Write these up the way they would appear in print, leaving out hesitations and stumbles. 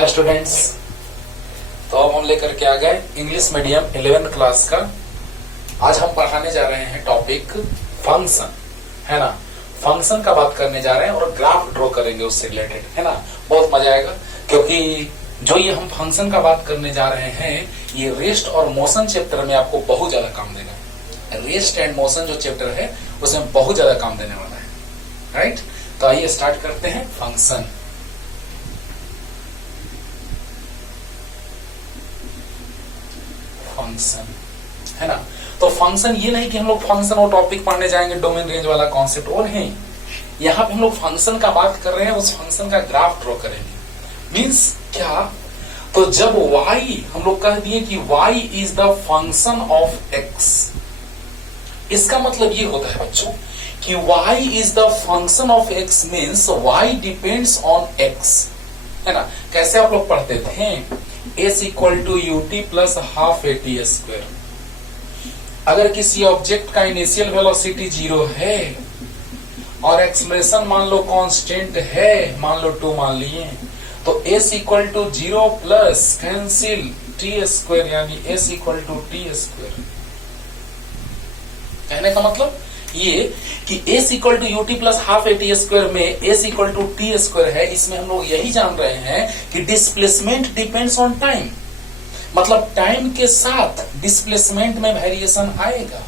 Hi students, तो अब हम लेकर के आ गए इंग्लिश मीडियम 11th क्लास का। आज हम पढ़ाने जा रहे हैं टॉपिक फंक्शन, है ना। फंक्शन का बात करने जा रहे हैं और ग्राफ ड्रॉ करेंगे उससे रिलेटेड, है ना। बहुत मजा आएगा क्योंकि जो ये हम फंक्शन का बात करने जा रहे हैं ये रेस्ट और मोशन चैप्टर में आपको बहुत ज्यादा काम देगा। रेस्ट एंड मोशन जो चैप्टर है उसमें बहुत ज्यादा काम देने वाला है, राइट। तो आइए स्टार्ट करते हैं फंक्शन। फंक्शन, है ना। तो फंक्शन ये नहीं कि हम लोग फंक्शन और टॉपिक पढ़ने जाएंगे, डोमेन रेंज वाला कॉन्सेप्ट और है। यहाँ पे हम लोग फंक्शन का बात कर रहे हैं, उस फंक्शन का ग्राफ ड्रॉ करेंगे। मीन्स क्या, तो जब y हम लोग कह दिए कि y is the function of x, इसका मतलब ये होता है बच्चों कि y is the function of x means y depends on x, है ना। कैसे आप लोग पढ़ते थे, s equal to ut plus half at square. अगर किसी ऑब्जेक्ट का इनिशियल वेलोसिटी 0 है और एक्सप्रेशन मान लो कांस्टेंट है, मान लो 2 मान लिए, तो s equal to 0 plus cancel t square यानी s equal to t square. कहने का मतलब ये कि s equal to ut plus half at square में s equal to t square है। इसमें हम लोग यही जान रहे हैं कि डिस्प्लेसमेंट डिपेंड्स ऑन टाइम, मतलब टाइम के साथ डिस्प्लेसमेंट में वेरिएशन आएगा,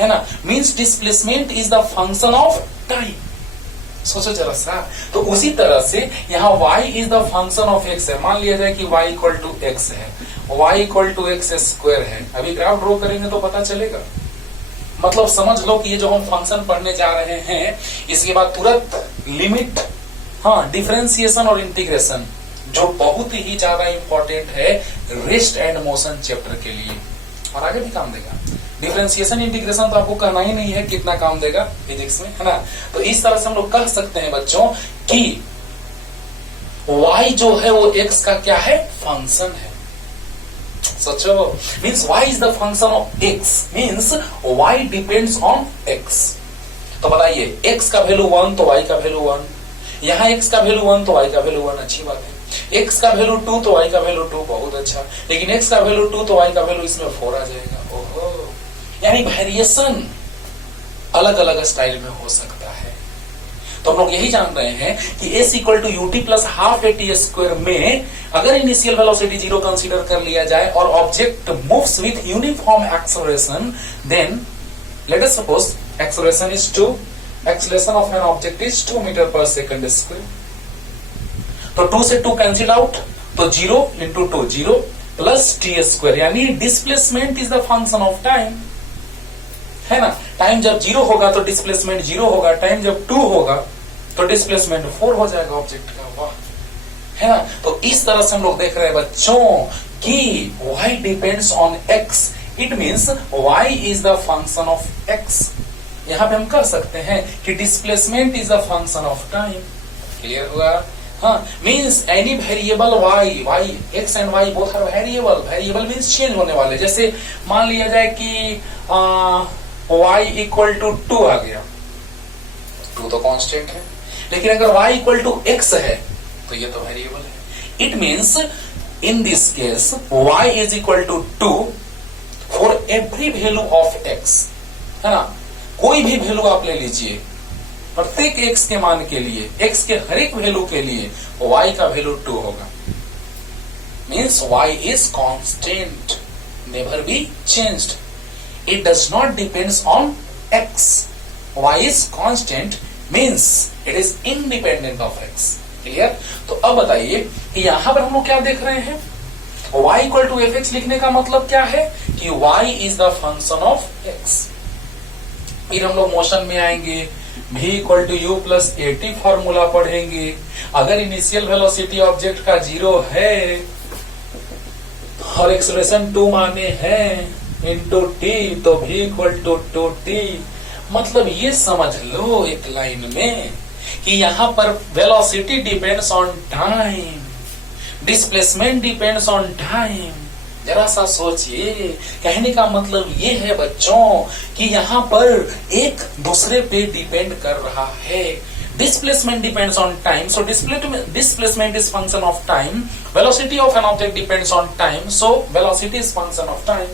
है ना। Means displacement is the function of time. सोचो जरा सा, तो उसी तरह से यहाँ y is the function of x है। मान लिया जाए कि y इक्वल टू x है, y equal to x square है। अभी ग्राफ ड्रॉ करेंगे तो पता चलेगा। मतलब समझ लो कि ये जो हम फंक्शन पढ़ने जा रहे हैं इसके बाद तुरंत लिमिट, हाँ, डिफरेंशिएशन और इंटीग्रेशन, जो बहुत ही ज्यादा इंपॉर्टेंट है रेस्ट एंड मोशन चैप्टर के लिए, और आगे भी काम देगा। डिफरेंशिएशन इंटीग्रेशन तो आपको कहना ही नहीं है कितना काम देगा फिजिक्स में, है ना। तो इस तरह से हम लोग कह सकते हैं बच्चों कि y जो है वो x का क्या है, फंक्शन है। सोचो, means y is the function of x, means y depends on x। तो बताइए x का वैल्यू 1 तो y का वैल्यू 1, यहाँ x का वैल्यू 1 तो y का वैल्यू 1, अच्छी बात है। x का वैल्यू 2 तो y का वैल्यू 2, बहुत अच्छा। लेकिन x का वैल्यू 2 तो y का वैल्यू इसमें 4 आ जाएगा। ओहो, यानी वेरिएशन अलग अलग स्टाइल में हो सकता है। तो हम लोग यही जान रहे हैं कि s equal to ut plus half at square में अगर इनिशियल वेलोसिटी 0 कंसीडर कर लिया जाए और object moves with uniform acceleration, then let us suppose acceleration is 2, acceleration of an object is 2 metre per second square. तो 2 से 2 cancel out, तो 0 into 2 0 plus t square, यानी displacement is the function of time, है ना। Time जब 0 होगा तो displacement 0 होगा, टाइम जब 2 होगा तो डिस्प्लेसमेंट 4 हो जाएगा ऑब्जेक्ट का। वाह, है ना। तो इस तरह से हम लोग देख रहे हैं बच्चों कि y depends on x, it means y is the function of x। यहां पे हम कह सकते हैं कि displacement is the function of time. Clear हुआ, हाँ। Means any variable y x and y both are variable. Variable means change होने वाले। जैसे मान लिया जाए कि y इक्वल टू 2 आ गया, 2 तो कांस्टेंट है, लेकिन अगर y इक्वल टू x है तो ये तो वेरिएबल है। It means in this case y is equal to 2 for every value of x, है ना। कोई भी वैल्यू आप ले लीजिए, प्रत्येक x के मान के लिए, x के हर एक वैल्यू के लिए y का वैल्यू 2 होगा। Means y is constant, never be changed, it does not depends on x। y is constant means it is independent of x। Clear. तो अब बताइए कि यहां पर हम लोग क्या देख रहे हैं, y equal to f x लिखने का मतलब क्या है कि y is the function of x। फिर हम लोग मोशन में आएंगे, v equal to u plus at formula पढ़ेंगे। अगर इनिशियल वेलोसिटी ऑब्जेक्ट का 0 है और एक्सेलरेशन 2 माने हैं इंटू t, तो v इक्वल टू 2t। मतलब ये समझ लो एक लाइन में कि यहां पर velocity depends on time, displacement depends on time. जरा सा सोचिए, कहने का मतलब ये है बच्चों कि यहाँ पर एक दूसरे पे डिपेंड कर रहा है। displacement depends on time, so displacement is function of time. Velocity of an object depends on time, so velocity is function of time.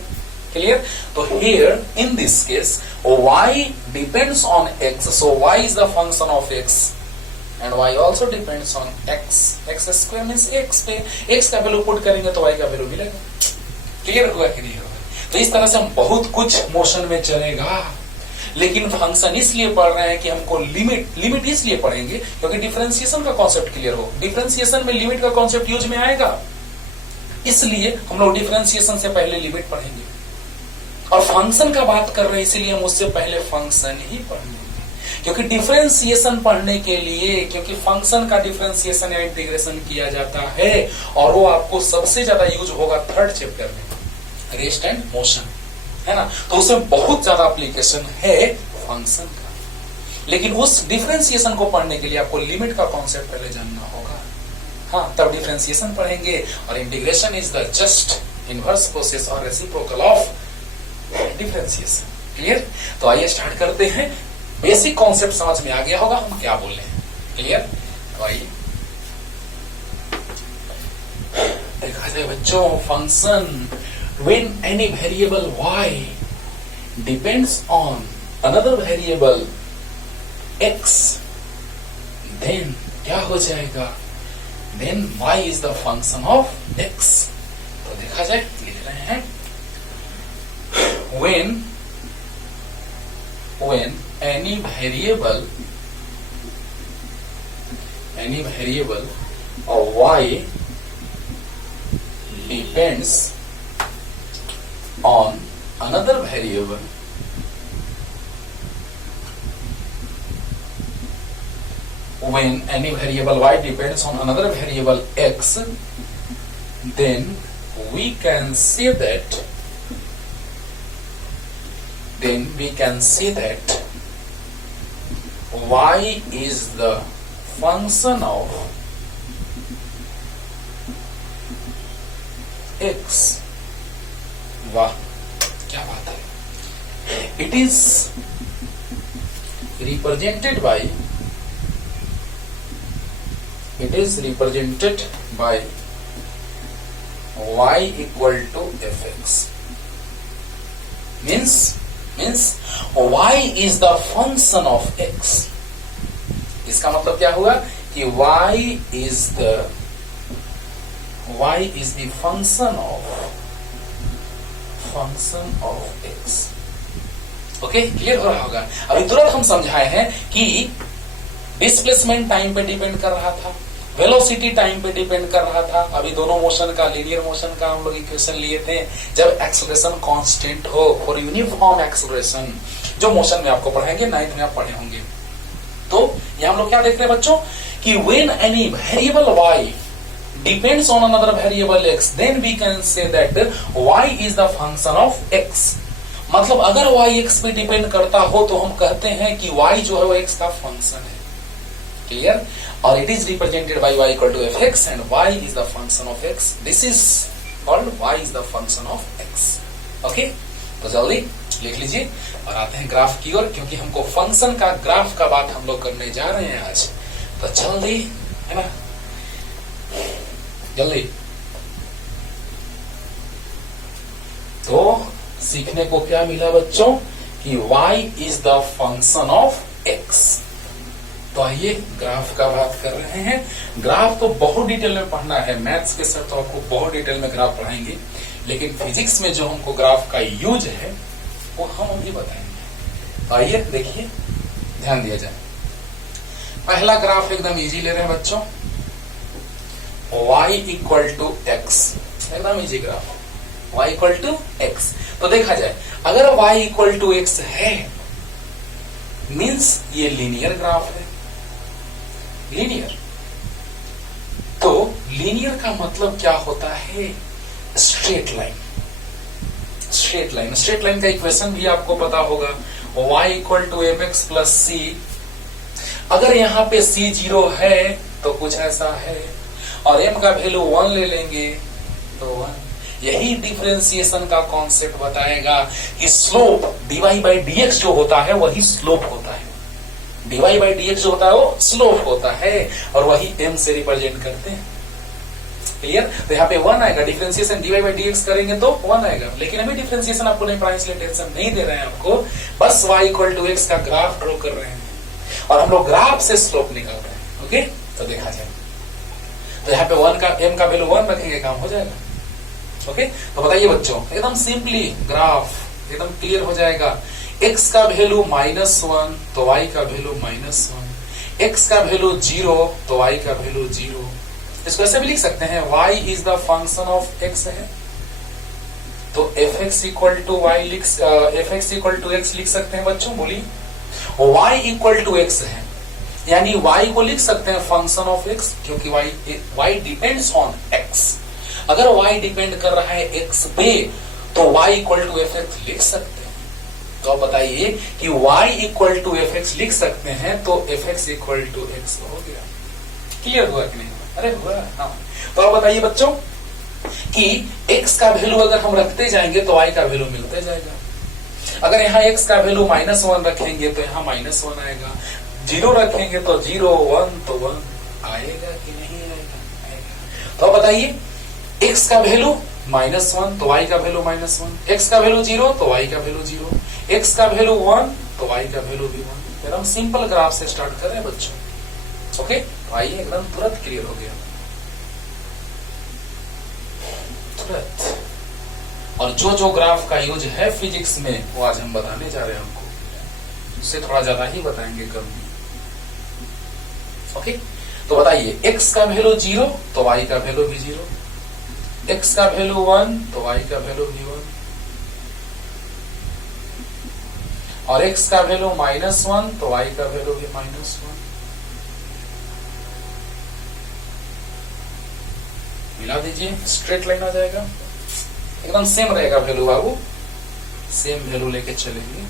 Clear? So here in this case y depends on x, so y is the function of x and y also depends on x. x square means x पे x का value put करेंगे तो y का value मिलेगा. Clear हुआ कि नहीं हुआ? तो इस तरह से हम बहुत कुछ मोशन में चलेगा, लेकिन फंक्शन इसलिए पढ़ रहे हैं कि हमको लिमिट इसलिए पढ़ेंगे क्योंकि डिफरेंशिएशन का कॉन्सेप्ट क्लियर हो. डिफरेंशिएशन में लिमिट का कॉन्सेप्ट यूज में आएगा, इसलिए हम लोग डिफरेंशिएशन से पहले लिमिट पढ़ेंगे. और फंक्शन का बात कर रहे हैं इसलिए हम उससे पहले फंक्शन ही पढ़ेंगे, क्योंकि डिफरेंशिएशन पढ़ने के लिए, क्योंकि फंक्शन का डिफरेंशिएशन या इंटीग्रेशन किया जाता है और वो आपको सबसे ज्यादा यूज होगा थर्ड चैप्टर में, रेस्ट एंड मोशन, है ना. तो उसमें बहुत ज्यादा एप्लीकेशन है फंक्शन का, लेकिन उस डिफरेंशिएशन को पढ़ने के लिए आपको लिमिट का कॉन्सेप्ट पहले जानना होगा. हाँ, तब डिफरेंशिएशन पढ़ेंगे. और integration is the just inverse process और रेसिप्रोकल ऑफ डिफरेंशिएशन. क्लियर? तो आइए स्टार्ट करते हैं. बेसिक कॉन्सेप्ट समझ में आ गया होगा हम क्या बोल रहे हैं. क्लियर? तो आइए देखा जाए बच्चों, function when any variable y depends on another variable x, then क्या हो जाएगा? Then y is the function of x. तो देखा जाए, लिख रहे हैं when any variable of y depends on another variable when any variable y depends on another variable x, then we can say that y is the function of x. वाह, क्या बात है. It is represented by y equal to fx. means y is the function of x. इसका मतलब क्या हुआ कि y is the function of x. Okay, clear हो रहा होगा. अभी तुरंत हम समझाए हैं कि डिस्प्लेसमेंट टाइम पे डिपेंड कर रहा था, वेलोसिटी टाइम पे डिपेंड कर रहा था. अभी दोनों मोशन का, लीनियर मोशन का हम लोग इक्वेशन लिए थे. जब एक्सेलरेशन कांस्टेंट हो फॉर यूनिफॉर्म एक्सेलरेशन, जो मोशन में आपको पढ़ाएंगे, 9th में आप पढ़े होंगे. तो यहां हम लोग क्या देख रहे हैं बच्चों कि when any variable y depends on another variable x, then we can say that y is the function of x. मतलब अगर y x पे डिपेंड करता हो तो हम कहते हैं कि y जो है वो x का फंक्शन है. क्लियर? और it is represented by y equal to fx and y is the function of x. This is called y is the function of x. Okay, तो जल्दी लिख लीजिए और आते हैं ग्राफ की ओर, क्योंकि हमको फंक्शन का ग्राफ का बात हम लोग करने जा रहे हैं आज. तो जल्दी, है ना, जल्दी. तो सीखने को क्या मिला बच्चों कि y is the function of x. तो आइए ग्राफ का बात कर रहे हैं. ग्राफ तो बहुत डिटेल में पढ़ना है, मैथ्स के साथ तो आपको बहुत डिटेल में ग्राफ पढ़ाएंगे, लेकिन फिजिक्स में जो हमको ग्राफ का यूज है वो हम अभी बताएंगे. तो आइए देखिए, ध्यान दिया जाए. पहला ग्राफ एकदम इजी ले रहे हैं बच्चों, y इक्वल टू x. एकदम easy graph, y equal to x. तो देखा जाए, अगर y इक्वल टू x है मीन्स ये लीनियर ग्राफ है. लीनियर, तो लीनियर का मतलब क्या होता है? Straight line. स्ट्रेट लाइन का इक्वेशन भी आपको पता होगा, y equal to mx plus c. अगर यहाँ पे c 0 है तो कुछ ऐसा है, और m का वैल्यू 1 ले लेंगे तो 1. यही डिफरेंशिएशन का कॉन्सेप्ट बताएगा कि स्लोप dy बाई dx जो होता है वही स्लोप होता है. dy बाई dx जो होता है वो स्लोप होता है और वही m से रिप्रेजेंट करते हैं। क्लियर? तो यहाँ पे 1 आएगा, डिफरेंशिएशन dy बाई dx करेंगे तो 1 आएगा, लेकिन अभी डिफरेंशिएशन आपको नहीं पढ़ा इसलिए टेंशन नहीं दे रहे हैं आपको, बस y इक्वल टू x का ग्राफ ड्रॉ कर रहे हैं और हम लोग ग्राफ से स्लोप निकाल रहे हैं। ओके, तो देखा जाए तो यहाँ पे 1 का m का वैल्यू 1 रखेंगे, काम हो जाएगा। ओके, तो बताइए बच्चों, एकदम सिंपली ग्राफ एकदम क्लियर हो जाएगा। x का वैल्यू -1 तो y का वैल्यू -1, x का वैल्यू 0 तो y का वैल्यू 0। इसको ऐसे भी लिख सकते हैं, y is the function of x है तो fx equal to fx equal to x लिख सकते हैं बच्चों, बोलिए। y इक्वल टू x है यानी y को लिख सकते हैं फंक्शन ऑफ x, क्योंकि y डिपेंड्स ऑन x। अगर y डिपेंड कर रहा है x पे तो y इक्वल टू fx लिख सकते हैं। तो आप बताइए कि y इक्वल टू fx लिख सकते हैं तो fx इक्वल टू x हो गया। क्लियर हुआ कि नहीं? अरे हुआ। हाँ, तो आप बताइए बच्चों कि x का वैल्यू अगर हम रखते जाएंगे तो y का वैल्यू मिलते जाएगा। अगर यहाँ x का वैल्यू -1 रखेंगे तो यहाँ -1 आएगा, 0 रखेंगे तो 0, 1 तो 1 आएगा कि नहीं आएगा? आएगा। तो आप बताइए x का वैल्यू -1 तो y का वैल्यू -1, x का वैल्यू 0 तो y का वैल्यू 0, x का वैल्यू 1 तो y का वैल्यू भी 1। एकदम सिंपल ग्राफ से स्टार्ट कर रहे हैं बच्चों। ओके, तो आइए एकदम तुरंत क्लियर हो गया, तुरंत। और जो जो ग्राफ का यूज है फिजिक्स में वो आज हम बताने जा रहे हैं हमको, उससे थोड़ा ज्यादा ही बताएंगे कल। ओके, तो बताइए x का वैल्यू 0 तो y का वैल्यू भी 0, x का वैल्यू 1 तो y का वैल्यू भी 1, और x का वैल्यू -1 तो y का वैल्यू भी -1। मिला दीजिए, स्ट्रेट लाइन आ जाएगा, एकदम सेम रहेगा वैल्यू बाबू, सेम वैल्यू लेके चलेंगे।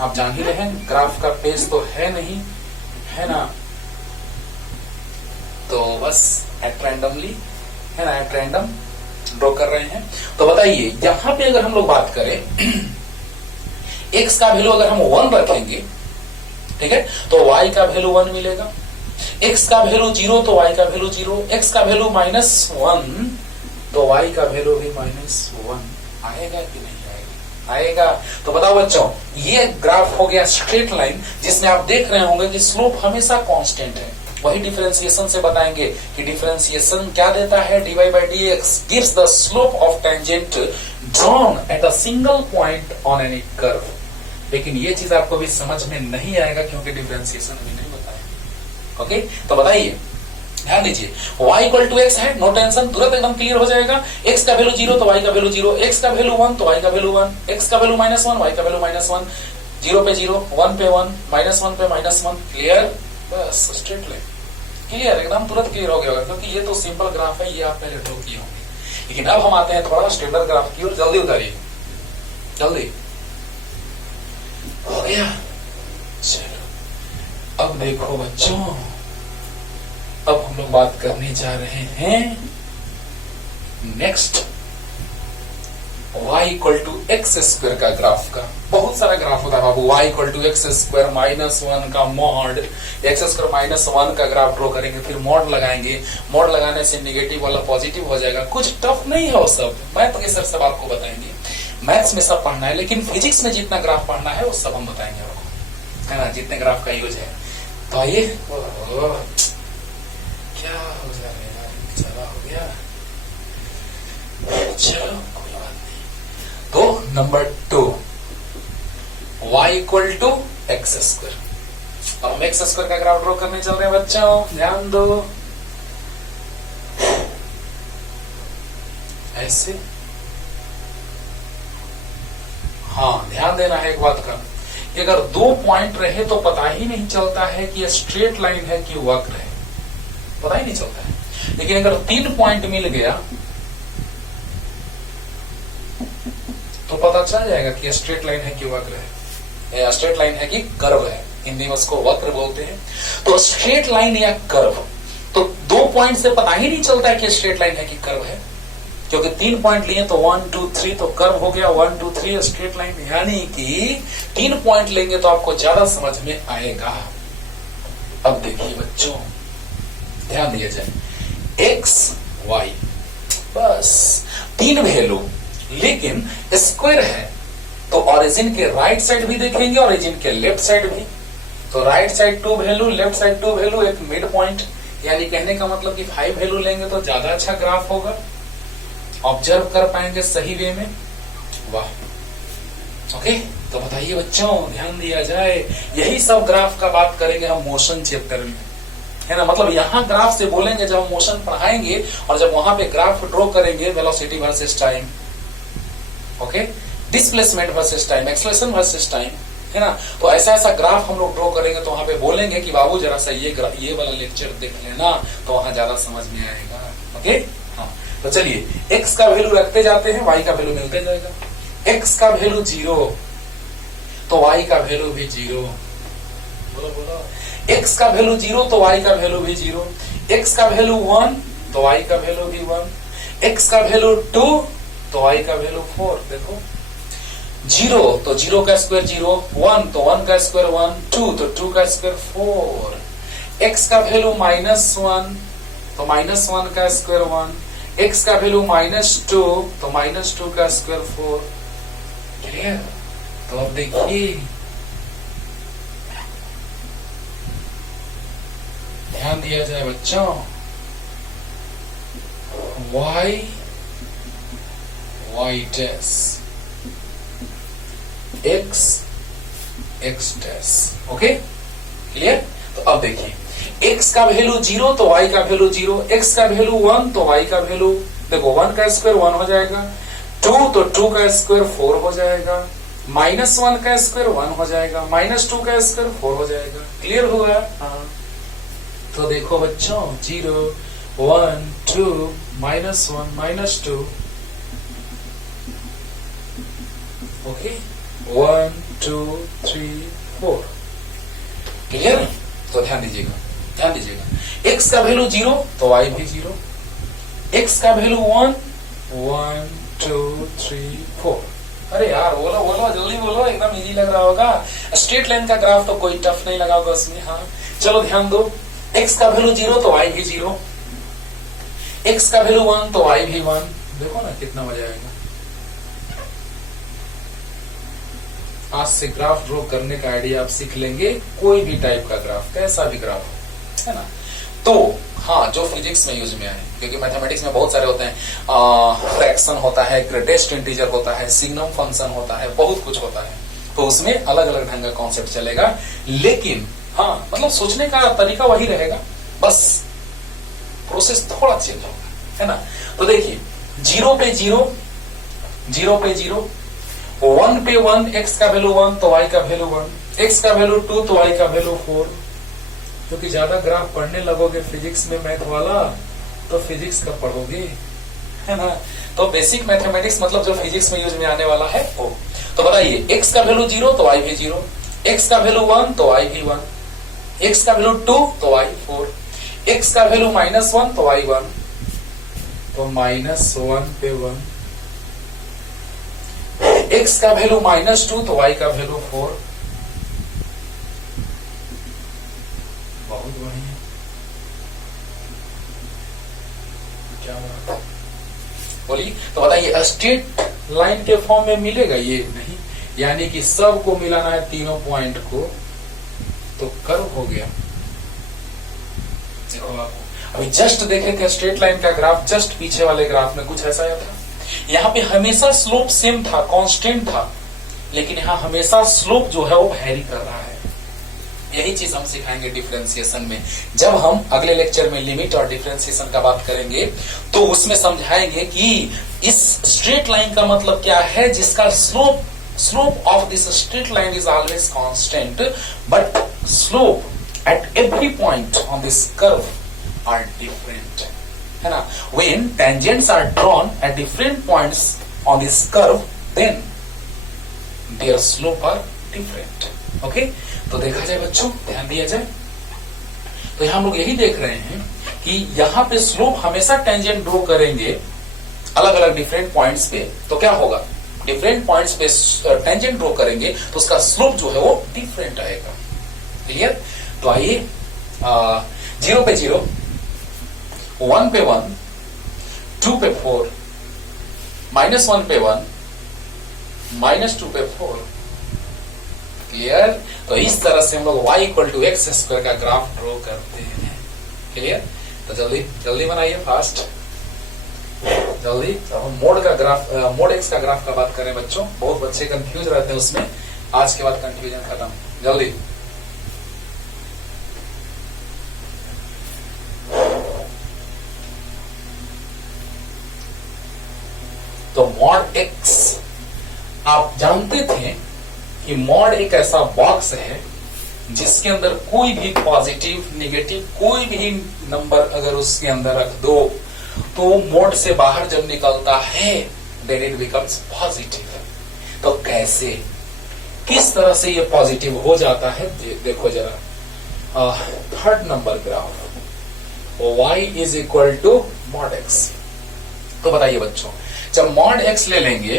आप जान ही रहे हैं ग्राफ का पेज तो है नहीं, है ना, तो बस एट रैंडमली, है ना, एट रैंडम ड्रॉ कर रहे हैं। तो बताइए यहां पे अगर हम लोग बात करें x का वैल्यू अगर हम 1 रखेंगे, ठीक है, तो y का वैल्यू 1 मिलेगा, x का वैल्यू 0 तो y का वैल्यू 0, x का वैल्यू -1 तो y का वैल्यू भी -1 आएगा कि नहीं आएगा? आएगा। तो बताओ बच्चों, ये ग्राफ हो गया स्ट्रेट लाइन जिसमें आप देख रहे होंगे कि स्लोप हमेशा कांस्टेंट है। वही डिफरेंशिएशन से बताएंगे कि डिफरेंशिएशन क्या देता है, dy by dx gives the slope of tangent drawn at a single point on any curve। लेकिन ये चीज आपको भी समझ में नहीं आएगा क्योंकि डिफरेंशिएशन अभी नहीं बताया। ओके, तो बताइए, ध्यान दीजिए, y इक्वल टू x है, नो टेंशन, तुरंत एकदम क्लियर हो जाएगा। x का वैल्यू 0 तो y का वैल्यू 0, x का वैल्यू 1 तो y का वैल्यू 1, x का वैल्यू -1 y का वैल्यू -1, 0 पे 0, 1 पे 1, -1 पे -1। क्लियर? बस स्ट्रेट लाइन क्लियर, एकदम तुरंत क्लियर हो गया होगा क्योंकि ये तो सिंपल ग्राफ है, ये आप पहले ड्रॉ किए होंगे। लेकिन अब हम आते हैं थोड़ा स्टैंडर्ड ग्राफ की ओर। जल्दी उतारिए, जल्दी हो गया। चलो अब देखो बच्चों, अब हम लोग बात करने जा रहे हैं next y equal to x square का ग्राफ का। बहुत सारा ग्राफ होता है बाबू, y equal to x square -1 का मॉड, एक्स स्क्वायर -1 का ग्राफ ड्रॉ करेंगे, फिर मॉड लगाएंगे, मॉड लगाने से नेगेटिव वाला पॉजिटिव हो जाएगा। कुछ टफ नहीं है वो सब, मैथ के सर सब आपको बताएंगे। मैथ्स में सब पढ़ना है लेकिन फिजिक्स में जितना ग्राफ पढ़ना है वो सब हम बताएंगे आपको, है ना, जितने ग्राफ का यूज है। तो आइए, क्या हो जाएगा, चला हो गया, चलो कोई बात नहीं। तो number 2 y equal to x square. अब हम एक्स स्क्वायर का ग्राफ ड्रॉ करने चल रहे हैं बच्चों, ध्यान दो। ऐसे, हाँ ध्यान देना है एक बात का कि अगर 2 पॉइंट रहे तो पता ही नहीं चलता है कि ये स्ट्रेट लाइन है कि वक्र है, पता ही नहीं चलता है। लेकिन अगर 3 पॉइंट मिल गया तो पता चल जाएगा कि स्ट्रेट लाइन है कि वक्र है, स्ट्रेट लाइन है कि कर्व है। हिंदी में उसको वक्र बोलते हैं। तो स्ट्रेट लाइन या कर्व, तो 2 पॉइंट से पता ही नहीं चलता है कि स्ट्रेट लाइन है कि कर्व है। क्योंकि 3 पॉइंट लिए तो 1 2 3 तो कर्व हो गया 1 2 3 स्ट्रेट लाइन, यानी कि 3 पॉइंट लेंगे तो आपको ज्यादा समझ में आएगा। अब देखिए बच्चों, ध्यान दिया जाए, एक्स वाई बस 3 वैल्यू, लेकिन स्क्वायर है तो ओरिजिन के राइट साइड भी देखेंगे, ओरिजिन के लेफ्ट साइड भी। तो right side 2 value, left side 2 value, एक मिड पॉइंट, यानी कहने का मतलब कि 5 वैल्यू लेंगे तो ज्यादा अच्छा ग्राफ होगा, ऑब्जर्व कर पाएंगे सही वे में। वाह, ओके। तो बताइए बच्चों, ध्यान दिया जाए, यही सब ग्राफ का बात करेंगे हम मोशन चैप्टर में, है ना। मतलब यहाँ ग्राफ से बोलेंगे जब हम मोशन पढ़ाएंगे, और जब वहां पे ग्राफ ड्रॉ करेंगे, velocity versus time, okay, displacement versus time, acceleration versus time, है ना। तो ऐसा ऐसा ग्राफ हम लोग ड्रॉ करेंगे तो वहां पे बोलेंगे कि बाबू जरा सा ये वाला लेक्चर देख लेना, तो वहां ज्यादा समझ में आएगा, ओके। हाँ, तो चलिए, x का वैल्यू रखते जाते हैं, y का वैल्यू मिलते जाएगा। x का वैल्यू 0 तो y का वैल्यू भी 0, बोलो बोलो। x का वैल्यू 0 तो y का वैल्यू भी 0, x का वैल्यू 1 तो y का वैल्यू भी 1, x का वैल्यू 2 तो y का वैल्यू 4। देखो, 0 तो 0 का स्क्वायर 0, 1 तो 1 का स्क्वायर 1, 2 तो 2 का स्क्वायर 4, x का वैल्यू -1 तो -1 का स्क्वायर 1, x का वैल्यू -2 तो -2 का स्क्वायर 4। क्लियर? तो अब देखिए, ध्यान दिया जाए बच्चों, y dash, x dash, okay, clear. तो अब देखिए, x का वैल्यू 0 तो y का वैल्यू 0, x का वैल्यू 1 तो y का वैल्यू, देखो 1 का स्क्वायर 1 हो जाएगा, 2 तो 2 का स्क्वायर 4 हो जाएगा, -1 का स्क्वायर 1 हो जाएगा, -2 का स्क्वायर 4 हो जाएगा। क्लियर हुआ? हाँ। तो देखो बच्चों, 0 1 2 -1 -2, ओके, 1 2 3 4। क्लियर? तो ध्यान दीजिएगा, ध्यान दीजिएगा, x का वैल्यू 0 तो y भी 0, x का वैल्यू 1 1 2 3 4। अरे यार, बोलो बोलो, जल्दी बोलो, एकदम इजी लग रहा होगा। स्ट्रेट लाइन का ग्राफ तो कोई टफ नहीं लगा होगा उसमें। हाँ, चलो ध्यान दो, x का वैल्यू 0 तो y भी 0, x का वैल्यू 1 तो y भी 1। देखो ना कितना मजा आएगा। आज से ग्राफ ड्रॉ करने का आइडिया आप सीख लेंगे, कोई भी टाइप का ग्राफ, कैसा भी ग्राफ हो, है ना। तो हाँ, जो फिजिक्स में यूज में आए, क्योंकि मैथमेटिक्स में बहुत सारे होते हैं, फ्रैक्शन होता है, ग्रेटेस्ट इंटीजर होता है, सिग्नम फंक्शन होता है, बहुत कुछ होता है, तो उसमें अलग अलग ढंग का कॉन्सेप्ट चलेगा। लेकिन हाँ, मतलब सोचने का तरीका वही रहेगा, बस प्रोसेस थोड़ा चेंज होगा, है ना। तो देखिए, 0 पे 0, 0 पे 0, 1 पे 1, x का वैल्यू 1 तो y का वैल्यू 1, x का वैल्यू 2 तो y का वैल्यू 4। क्योंकि ज्यादा ग्राफ पढ़ने लगोगे फिजिक्स में मैथ वाला, तो फिजिक्स का पढ़ोगे, है ना। तो बेसिक मैथमेटिक्स मतलब जो फिजिक्स में यूज में आने वाला है वो। तो बताइए, x का वैल्यू 0 तो y भी 0, x का वैल्यू 1 तो y भी 1, x का वैल्यू 2 तो y 4, x का वैल्यू -1 तो y 1, तो -1 पे 1, x का वैल्यू -2 तो y का वैल्यू 4। बहुत बढ़िया, क्या बात है, बोलिए। तो बताइए, स्ट्रेट लाइन के फॉर्म में मिलेगा ये? नहीं, यानी कि सबको मिलाना है, तीनों पॉइंट को, तो कर्व हो गया। देखो आपको अभी जस्ट देखे थे स्ट्रेट लाइन का ग्राफ, जस्ट पीछे वाले ग्राफ में कुछ ऐसा था। यहाँ पे हमेशा स्लोप सेम था, कांस्टेंट था, लेकिन यहाँ हमेशा स्लोप जो है वो वैरी कर रहा है। यही चीज हम सिखाएंगे डिफरेंशिएशन में। जब हम अगले लेक्चर में लिमिट और डिफरेंशिएशन का बात करेंगे, तो उसमें समझाएंगे कि इस स्ट्रेट लाइन का मतलब क्या है, जिसका slope of this straight line is always constant, but slope at every point on this curve are different, है ना। When tangents are drawn at different points on this curve, then their slope are different. Okay? तो देखा जाए बच्चों, ध्यान दिया जाए, तो यहां हम लोग यही देख रहे हैं कि यहां पे स्लोप हमेशा टेंजेंट ड्रॉ करेंगे अलग अलग डिफरेंट पॉइंट्स पे, तो क्या होगा, डिफरेंट पॉइंट्स पे टेंजेंट ड्रॉ करेंगे तो उसका स्लोप जो है वो डिफरेंट आएगा। क्लियर? तो आइए 0 पे 0, 1 पे 1, 2 पे 4, -1 पे 1, -2 पे 4। क्लियर? तो इस तरह से हम लोग y = x² का ग्राफ ड्रॉ करते हैं। क्लियर? तो जल्दी जल्दी बनाइए, फास्ट जल्दी। तो हम मोड का ग्राफ, मोड x का ग्राफ का बात करें बच्चों, बहुत बच्चे कंफ्यूज रहते हैं उसमें, आज के बाद कंफ्यूजन खत्म। जल्दी तो mod x, आप जानते थे कि मॉड एक ऐसा बॉक्स है जिसके अंदर कोई भी पॉजिटिव नेगेटिव कोई भी नंबर अगर उसके अंदर रख दो तो मोड से बाहर जब निकलता है देन इट बिकम्स पॉजिटिव। तो कैसे, किस तरह से ये पॉजिटिव हो जाता है देखो जरा। Third number graph, y = mod x। तो बताइए बच्चों, जब mod x ले लेंगे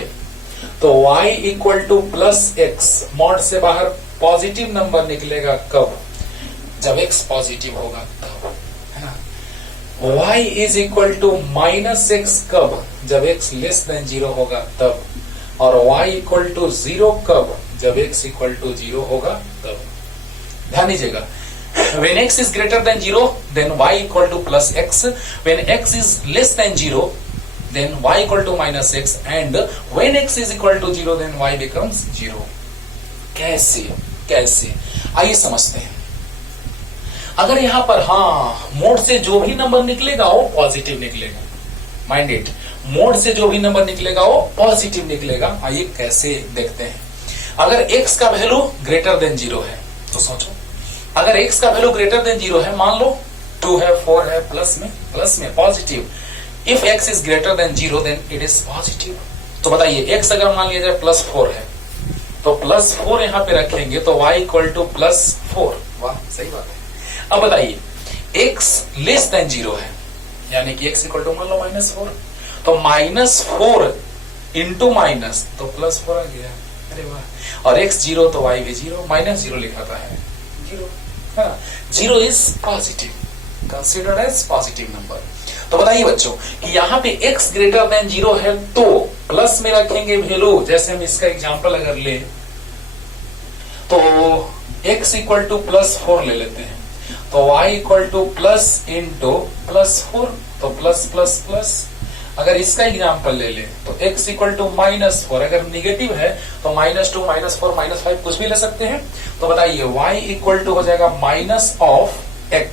तो y = +x, मॉड से बाहर पॉजिटिव नंबर निकलेगा कब, जब x पॉजिटिव होगा तब, है ना। y = -x कब, जब x <0 होगा तब, और y = 0 कब, जब x = 0 होगा तब। ध्यान दीजिएगा, when x is greater than 0 then y = +x, when x is less than 0 then y = -x, and when x is equal to 0 then y becomes 0। कैसे कैसे, आइए समझते हैं। अगर यहां पर मोड से जो भी नंबर निकलेगा वो पॉजिटिव निकलेगा, माइंड इट, मोड से जो भी नंबर निकलेगा वो पॉजिटिव निकलेगा। आइए कैसे देखते हैं। अगर x का वैल्यू ग्रेटर देन 0 है तो सोचो, अगर x का वैल्यू ग्रेटर देन 0 है, मान लो 2 है 4 है, प्लस में positive, if x is greater than 0 then it is positive। तो बताइए x अगर मान लिया जाए +4 है तो +4 यहां पे रखेंगे तो y = +4। वाह, सही बात है। अब बताइए x लेस देन 0 है, यानी कि x = मान लो -4, तो -4 इंटू माइनस तो +4 आ गया। अरे वाह, और x 0 तो y भी 0, -0 लिखाता है 0, है ना। 0 is positive, considered as positive number. तो बताइए बच्चों कि यहाँ पे x ग्रेटर देन 0 है तो प्लस में रखेंगे वैल्यू, जैसे हम इसका एग्जांपल अगर ले तो x = +4 ले लेते हैं, तो y = प्लस इंटू +4, तो प्लस। अगर इसका एग्जांपल ले ले तो x = -4, अगर निगेटिव है तो -2 -4 -5 कुछ भी ले सकते हैं। तो बताइए y = हो जाएगा -(x),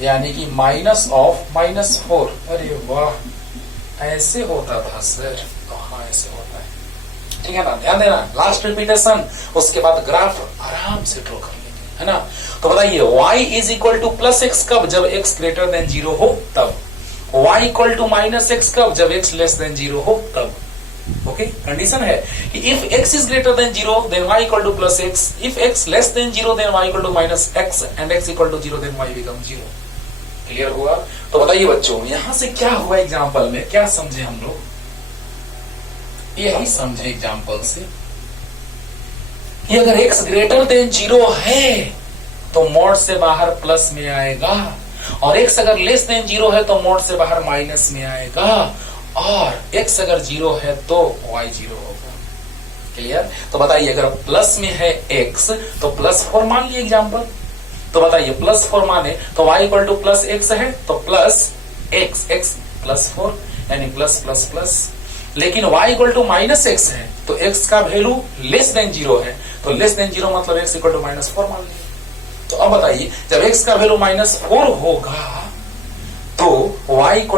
यानी कि -(-4)। अरे वाह, ऐसे होता था सर, तो हाँ ऐसे होता है, ठीक है ना। ध्यान देना, लास्ट रिपीटेशन, उसके बाद ग्राफ आराम से ड्रॉ कर लेंगे, है ना। तो बताइए y = +x कब, जब x ग्रेटर देन 0 हो तब, y = -x कब, जब x लेस देन 0 हो तब। ओके, कंडीशन है कि if x is greater than 0 then y = +x, if x less than 0 then y = -x, and x = 0 then y becomes 0। Clear हुआ? तो बताइए बच्चों यहां से क्या हुआ, एग्जांपल में क्या समझे हम लोग, यही समझे एग्जांपल से कि अगर x ग्रेटर देन 0 है तो मोड से बाहर प्लस में आएगा, और x अगर लेस देन 0 है तो मोड से बाहर माइनस में आएगा, और x अगर 0 है तो y 0 होगा। क्लियर? तो बताइए अगर प्लस में है x तो +4 मान लिया एग्जांपल, तो बताइए +4 माने तो y = +x है तो +x, x +4 यानी प्लस। लेकिन y = -x है तो x का वैल्यू लेस देन 0 है, तो लेस देन 0 मतलब x = -4 मान लिया। तो अब बताइए जब x का वैल्यू -4 होगा तो y =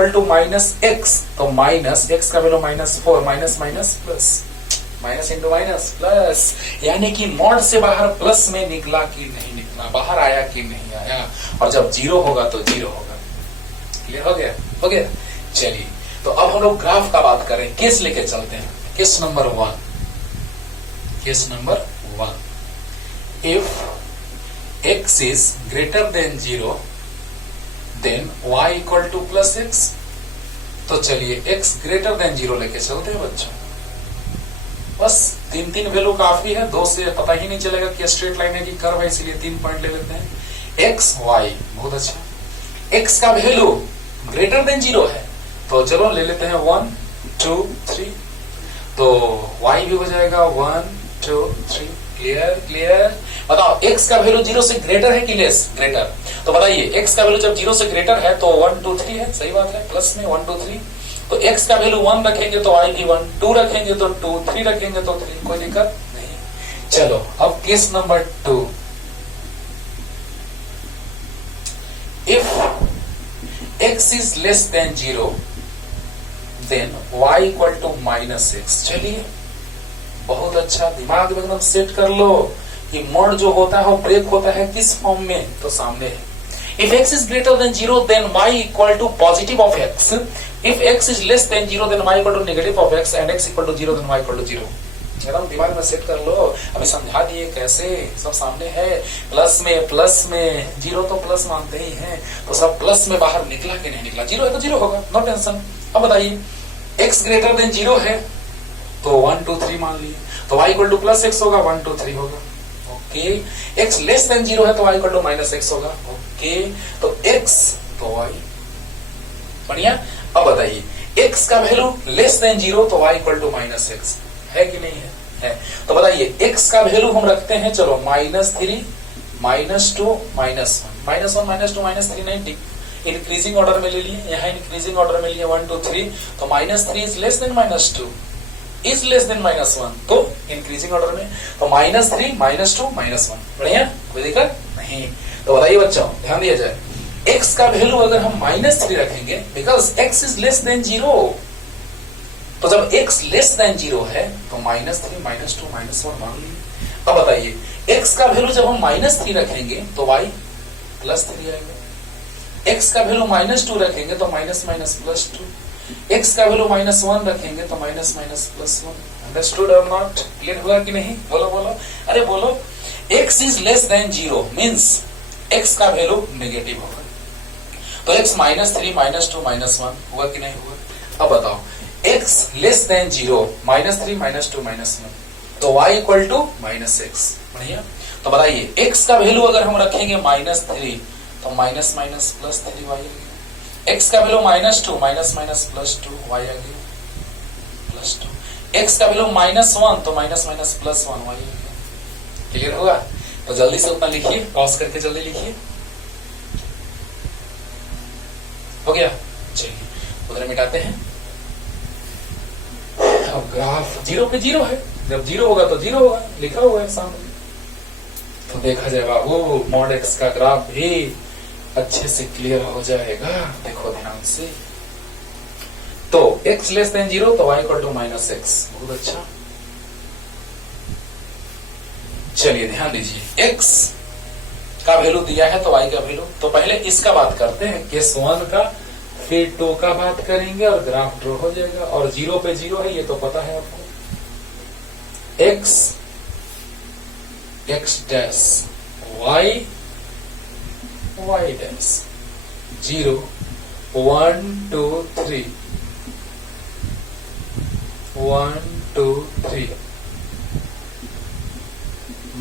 -x, तो -x का value -4, minus plus, minus into minus plus, यानी कि मॉड से बाहर प्लस में निकला कि नहीं निकला, बाहर आया कि नहीं आया, और जब 0 होगा तो 0 होगा। क्लियर हो गया? हो गया। चलिए तो अब हम लोग ग्राफ का बात करें, केस लेके चलते हैं। Case number 1, if x is greater than 0 then y = +x। तो चलिए x ग्रेटर देन 0 लेके चलते हैं बच्चों। बस 3 वैल्यू काफी है, 2 से पता ही नहीं चलेगा कि स्ट्रेट लाइन है कि कर्व है, इसलिए 3 पॉइंट ले लेते हैं। x y, बहुत अच्छा। x का वैल्यू ग्रेटर देन 0 है, तो चलो ले लेते हैं 1 2 3, तो y भी हो जाएगा 1 2 3। क्लियर। बताओ x का वैल्यू 0 से ग्रेटर है कि लेस? ग्रेटर। तो बताइए x का वैल्यू जब 0 से ग्रेटर है तो 1 2 3 है, सही बात है, प्लस में 1 2 3। तो x का वैल्यू 1 रखेंगे तो y भी 1, 2 रखेंगे तो 2, 3 रखेंगे तो 3, कोई दिक्कत नहीं। चलो अब case number 2, if x is less than 0 then y equal to -x। चलिए बहुत अच्छा, दिमाग में एकदम सेट कर लो कि मोड जो होता है वो ब्रेक होता है किस फॉर्म में, तो सामने है। If x is greater than 0 then y equal to positive of x. If x is less than 0 then y equal to negative of x and x equal to 0 then y equal to 0. एकदम दिमाग में set कर लो। अभी समझा दिए कैसे, सब सामने है। प्लस में 0 तो प्लस मानते ही हैं, तो सब प्लस में बाहर निकला कि नहीं निकला? 0 है तो 0 होगा, नो टेंशन। अब बताइए x ग्रेटर देन 0 है तो 1 2 3 मान लिए, तो y equal to plus x होगा, 1 2 3 होगा। ओके, x लेस देन 0 है तो y equal to minus x होगा। ओके, तो x तो y, बढ़िया। अब बताइए x का वैल्यू लेस देन 0 तो y equal to minus x है कि नहीं है? तो बताइए x का वैल्यू हम रखते हैं, चलो -3 -2 -1 -2 -3 नहीं, ठीक, इंक्रीजिंग ऑर्डर में ले लिए, यहाँ इंक्रीजिंग ऑर्डर में लिए 1 2 3, तो -3 is less then -2 is less then -1, तो इंक्रीजिंग ऑर्डर में, तो -3 -2 -1, बढ़िया, कोई दिक्कत नहीं। तो बताइए बच्चों, ध्यान दिया जाए, x का वैल्यू अगर हम -3 रखेंगे, because x is less than 0, तो जब x लेस देन 0 है तो -3 -2 -1 मान लीजिए। अब बताइए x का वैल्यू जब हम -3 रखेंगे तो y +3 आएगा, x का वैल्यू -2 रखेंगे तो -2, x का वैल्यू -1 रखेंगे तो -1। अंडरस्टूड और नॉट? क्लियर हुआ कि नहीं? बोलो, अरे बोलो। x is less than 0 means x का वैल्यू नेगेटिव होगा, तो x -3 -2 -1 हुआ कि नहीं हुआ? अब बताओ x लेस देन 0 -3 -2 -1, तो y इक्वल टू -x, बढ़िया। तो बताइए x का वैल्यू अगर हम रखेंगे -3 तो माइनस +3 y आ गया, x का वैल्यू -2 +2 y आ गया +2, x का वैल्यू -1 तो -1 +1 y आ गया। क्लियर हुआ? तो जल्दी से उतना लिखिए, पॉज करके जल्दी लिखिए। हो गया? चलिए उधर मिटाते हैं। अब ग्राफ 0 पे 0 है, जब 0 होगा तो 0 होगा, लिखा हुआ है सामने, तो देखा जाएगा वो मॉड x का ग्राफ भी अच्छे से क्लियर हो जाएगा। देखो ध्यान से, तो x लेस देन 0 तो y इक्वल टू -x, बहुत अच्छा। चलिए ध्यान दीजिए, x का वैल्यू दिया है तो y का वैल्यू, तो पहले इसका बात करते हैं, केस 1 का, फिर 2 का बात करेंगे और ग्राफ ड्रॉ हो जाएगा। और 0 पे 0 है, ये तो पता है आपको। x dash y dash 0 1 2 3 1 2 3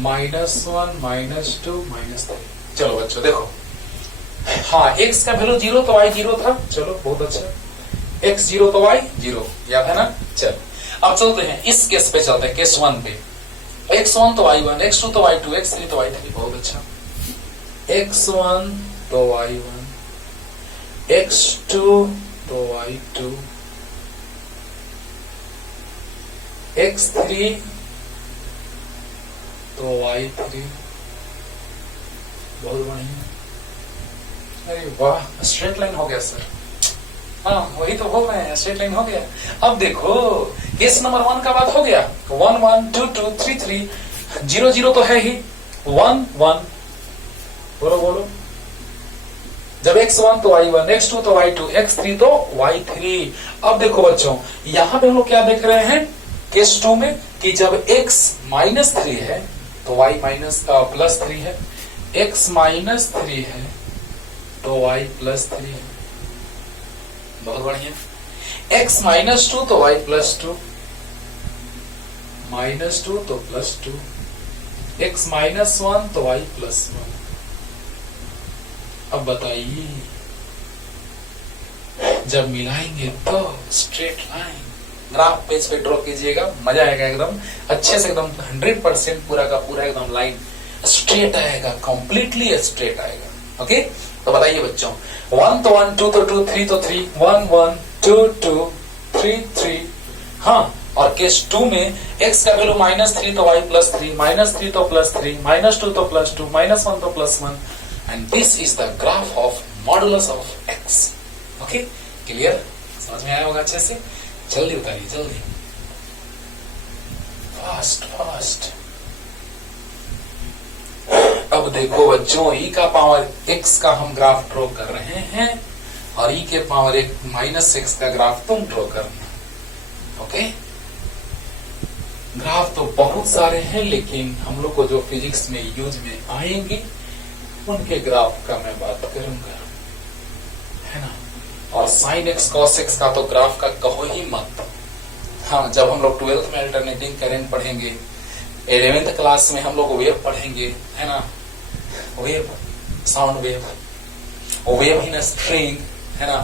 -1 -2 -3। चलो बच्चों देखो, हाँ x का वैल्यू 0 तो y 0 था, चलो बहुत अच्छा। x 0 तो y 0, याद है ना? चलो अब चलते हैं इस केस पे, चलते हैं केस 1 पे। x1 तो y1, x2 तो y2, x3 तो y3, बहुत अच्छा। x1 तो y1, x2 तो y2, x3 तो y3, बहुत बढ़िया। अरे वाह, स्ट्रेट लाइन हो गया सर। हाँ वही तो बोल रहे हैं, स्ट्रेट लाइन हो गया। अब देखो केस नंबर 1 का बात हो गया, 1 1 2 2 3 3, 0 0 तो है ही, 1 1, बोलो। जब x1 तो y1, x2 तो y2, x3 तो y3। अब देखो बच्चों, यहां पे हम लोग क्या देख रहे हैं केस 2 में, कि जब x -3 है तो y +3 है, x -3 है तो y +3 है, बहुत बढ़िया। x -2 तो y +2, -2 तो +2, x -1 तो y +1। अब बताइए जब मिलाएंगे तो स्ट्रेट लाइन ग्राफ पेज पे ड्रॉ कीजिएगा, मजा आएगा एकदम अच्छे से, एकदम 100% पूरा का पूरा एकदम लाइन स्ट्रेट आएगा, कंप्लीटली स्ट्रेट आएगा। ओके, तो बताइए बच्चों, 1 तो 1, 2 तो 2, 3 तो 3, 1 1 2 2 3 3। हाँ, और केस 2 में x का वैल्यू -3 तो y +3, -3 तो +3, -2 तो +2, -1 तो +1, and this is the graph of modulus of x। Okay, clear? समझ में आया होगा अच्छे से? जल्दी बताइए, जल्दी, फास्ट फास्ट। अब देखो बच्चों, e का पावर x का हम ग्राफ ड्रॉ कर रहे हैं और e के पावर -x का ग्राफ तुम ड्रॉ करना। ओके, ग्राफ तो बहुत सारे हैं, लेकिन हम लोग को जो फिजिक्स में यूज में आएंगे उनके ग्राफ का मैं बात करूंगा, है ना। और sin x cos x का तो ग्राफ का कहो ही मत। हाँ, जब हम लोग 12th में अल्टरनेटिंग करंट पढ़ेंगे, 11th क्लास में हम लोग वेव पढ़ेंगे, है ना, wave, sound wave, wave in string, है ना,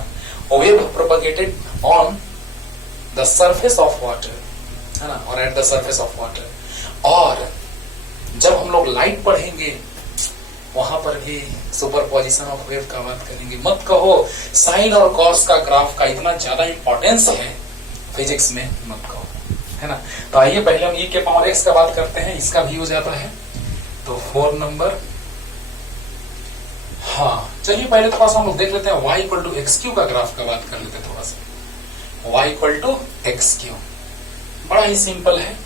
wave propagated on the surface of water, है ना, और at the surface of water. और जब हम लोग लाइट पढ़ेंगे वहां पर भी सुपरपोजिशन ऑफ वेव का बात करेंगे। मत कहो साइन और कॉस का ग्राफ का इतना ज्यादा इंपॉर्टेंस है फिजिक्स में, मत कहो, है ना। तो आइए पहले हम e के पावर x का बात करते हैं, इसका भी हो जाता है। तो 4 नंबर, हाँ चलिए पहले थोड़ा सा हम लोग देख लेते हैं y = x³ का ग्राफ का बात कर लेते हैं थोड़ा सा। y = x³ बड़ा ही सिंपल है,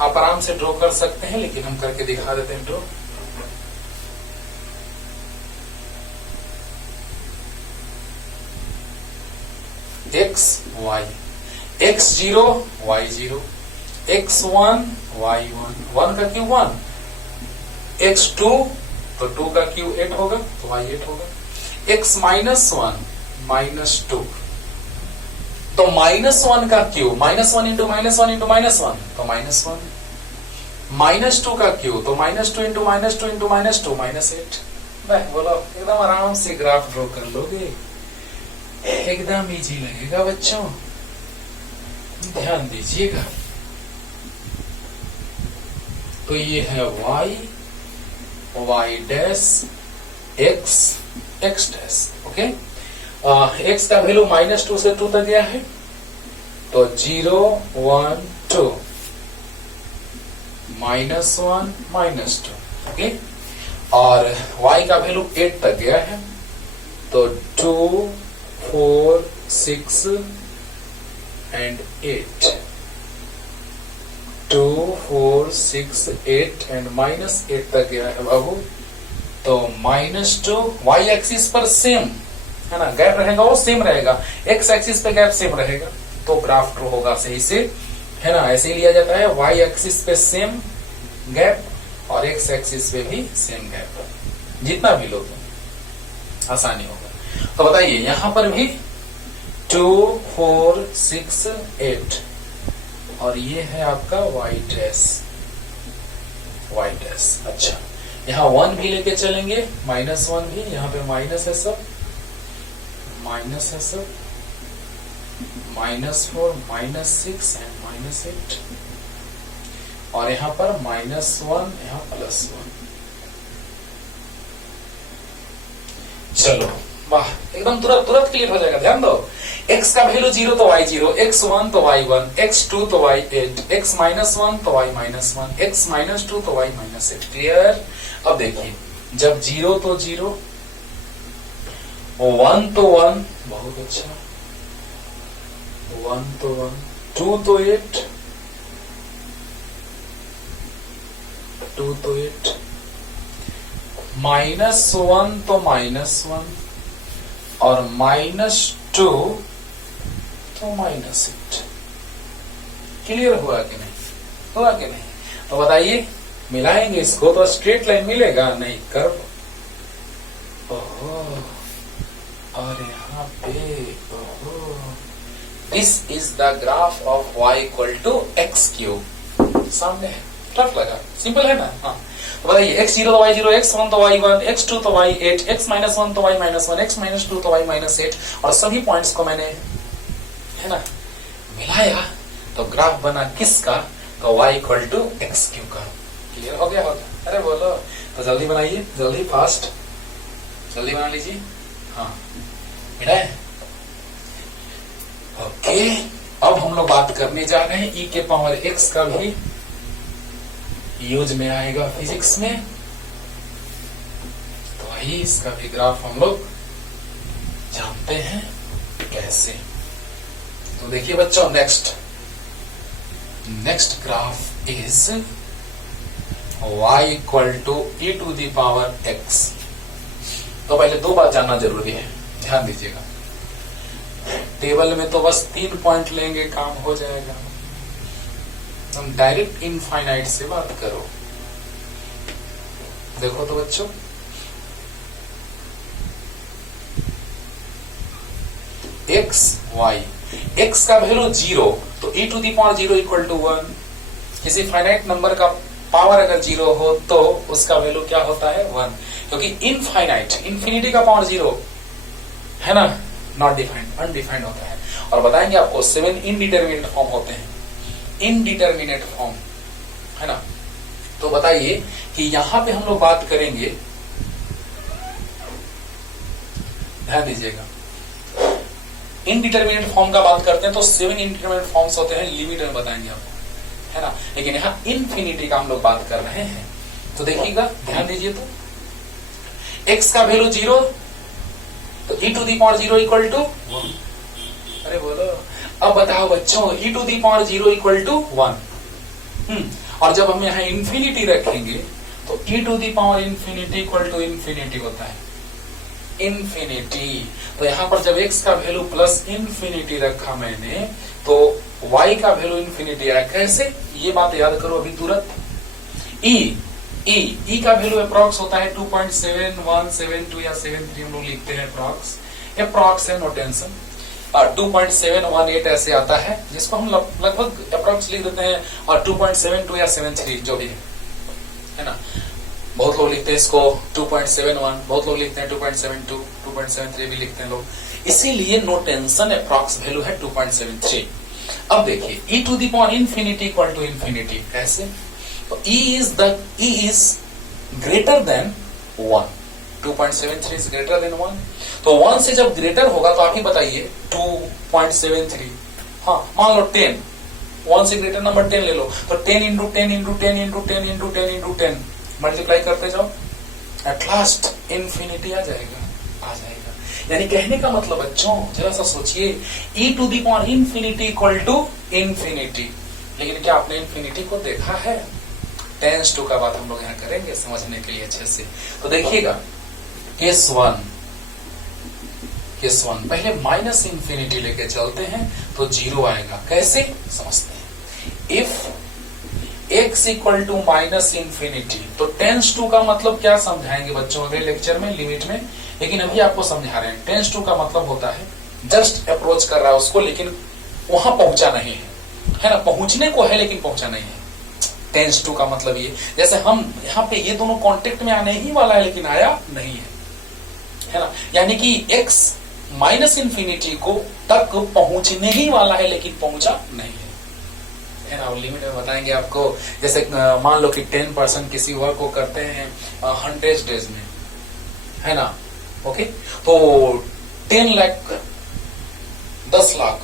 आप आराम से ड्रॉ कर सकते हैं, लेकिन हम करके दिखा देते हैं draw. x y, x0 y0, x1 y1, 1 का क्यूब 1, x2 तो 2 का क्यूब 8 होगा तो y8 होगा, x -1 -2 तो -1 का क्यूब, -1 इंटू -1 इंटू -1 तो -1, -2 का क्यूब तो -2 इंटू -2 इंटू -2 -8। बोलो, एकदम आराम से ग्राफ ड्रॉ कर लोगे, एकदम इजी लगेगा बच्चों, ध्यान दीजिएगा। तो ये है y, y dash, x, x dash. Okay, x का वैल्यू -2 से 2 तक गया है, तो 0 1 2, -1 -2। ओके, और y का वैल्यू 8 तक गया है, तो 2 4 6 and 8, 2 4 6 8 and -8 तक गया है बाबू। तो -2 y एक्सिस पर सेम, है ना, गैप रहेगा वो सेम रहेगा, x एक्सिस पे गैप सेम रहेगा, तो ग्राफ ड्रॉ होगा सही से, है ना। ऐसे ही लिया जाता है, y एक्सिस पे सेम गैप और x एक्सिस पे भी सेम गैप, जितना भी लो तो आसानी होगा। तो बताइए यहां पर भी 2 4 6 8 और ये है आपका y डैश, y डैश। अच्छा, यहाँ 1 भी लेके चलेंगे, -1 भी, यहाँ पे माइनस है सब, माइनस है सब, -4 -6 एंड -8, और यहाँ पर -1, यहाँ +1। चलो वाह, एकदम तुरंत क्लियर हो जाएगा। ध्यान दो, x का वैल्यू 0 तो y0, x1 तो y1, x2 तो y8, x -1 तो y -1, x -2 तो y -8। क्लियर? अब देखिए, जब 0 तो 0, 1 तो 1, बहुत अच्छा, 1 तो 1, 2 तो 8, 2 तो 8, -1 तो -1 और -2 तो -8। क्लियर हुआ कि नहीं? हुआ कि नहीं? तो बताइए, मिलाएंगे इसको तो स्ट्रेट लाइन मिलेगा? नहीं, कर्व। ओहो, और यहाँ पे ओहो, this is the graph of y equal to x cube. सामने है, टफ लगा, सिंपल है ना। हाँ तो बताइए x0 तो y0, x1 तो y1, x2 तो y8, x-1 तो y-1, x-2 तो y-8 और सभी पॉइंट्स को मैंने है ना मिलाया तो ग्राफ बना किसका, तो y equal to x cube का। क्लियर हो गया होगा? अरे बोलो तो जल्दी बनाइए, जल्दी फास्ट, जल्दी बना लीजिए। हाँ मिला है? ओके, अब हम लोग बात करने जा रहे हैं e के पावर x का भी यूज में आएगा फिजिक्स में, तो वही इसका भी ग्राफ हम लोग जानते हैं कैसे। तो देखिए बच्चों, next graph is y equal to e to the power x। तो पहले दो बात जानना जरूरी है, ध्यान दीजिएगा। टेबल में तो बस 3 पॉइंट लेंगे, काम हो जाएगा। हम डायरेक्ट इनफाइनाइट से बात करो। देखो तो बच्चों, x y, x का वैल्यू 0 तो e to the power 0 equal to 1। किसी फाइनाइट नंबर का पावर अगर 0 हो तो उसका वैल्यू क्या होता है, 1, क्योंकि इनफाइनाइट, इंफिनिटी का पावर 0 है ना, नॉट डिफाइंड, अनडिफाइंड होता है। और बताएंगे आपको 7 इनडिटरमिनेट फॉर्म होते हैं, इनडिटरमिनेट फॉर्म है ना। तो बताइए कि यहां पे हम लोग बात करेंगे, ध्यान दीजिएगा, इनडिटरमिनेट फॉर्म का बात करते हैं तो 7 इनडिटरमिनेट फॉर्म्स होते हैं, लिमिटर बताएंगे आपको, है ना। लेकिन यहां इनफिनिटी का हम लोग बात कर रहे हैं। तो देखिएगा, ध्यान दीजिए, तो x का वैल्यू 0 तो e to the power 0 equal to 1। अरे बोलो, अब बताओ बच्चों, e to the power 0 equal to 1। और जब हम यहाँ इंफिनिटी रखेंगे तो e to the power infinity equal to infinity होता है, इंफिनिटी। तो यहाँ पर जब x का वैल्यू प्लस इंफिनिटी रखा मैंने तो y का वैल्यू इंफिनिटी आया। कैसे, ये बात याद करो अभी तुरंत। e का वैल्यू अप्रॉक्स होता है 2.7172 या 73 हम लोग लिखते हैं अप्रॉक्स, अप्रॉक्स है, नो टेंशन। 2.718 ऐसे आता है, जिसको हम लगभग अप्रॉक्स लिख देते हैं, और 2.72 या 73 जो भी है ना। बहुत लोग लिखते हैं इसको 2.71, बहुत लोग लिखते हैं 2.72, 2.73 भी लिखते हैं लोग, इसीलिए नो टेंशन, अप्रॉक्स वैल्यू है 2.73। अब देखिए, e to the power infinity equal to infinity, कैसे, तो e is greater than 1, 2.73 is greater than 1। तो 1 से जब ग्रेटर होगा तो आप ही बताइए 2.73, हाँ मान लो 10, 1 से ग्रेटर नंबर 10 ले लो, तो 10 into 10 into 10 into 10 into 10 into 10 multiply करते जाओ, एट लास्ट इंफिनिटी आ जाएगा। यानी कहने का मतलब बच्चों, जरा सा सोचिए, e to the power infinity equal to infinity, लेकिन क्या आपने इंफिनिटी को देखा है? टेंस टू का बात हम लोग यहाँ करेंगे समझने के लिए अच्छे से। तो देखिएगा, केस वन पहले माइनस इंफिनिटी लेके चलते हैं तो 0 आएगा। कैसे समझते हैं, if x equal to minus infinity, तो टेंस टू का मतलब क्या समझाएंगे बच्चों अगले लेक्चर में, लिमिट में, लेकिन अभी आपको समझा रहे हैं। टेंस टू का मतलब होता है जस्ट अप्रोच कर रहा है उसको, लेकिन वहां पहुंचा नहीं है ना, पहुंचने को है लेकिन पहुंचा नहीं है। टेंस टू का मतलब ये, जैसे हम यहाँ पे ये दोनों कांटेक्ट में आने ही वाला है लेकिन आया नहीं है ना। यानी कि x माइनस इंफिनिटी को तक पहुंचने ही वाला है लेकिन पहुंचा नहीं है ना। लिमिट में बताएंगे आपको, जैसे मान लो कि 10% किसी वर्क को करते हैं 100 डेज में, है ना, ओके, तो 10 लाख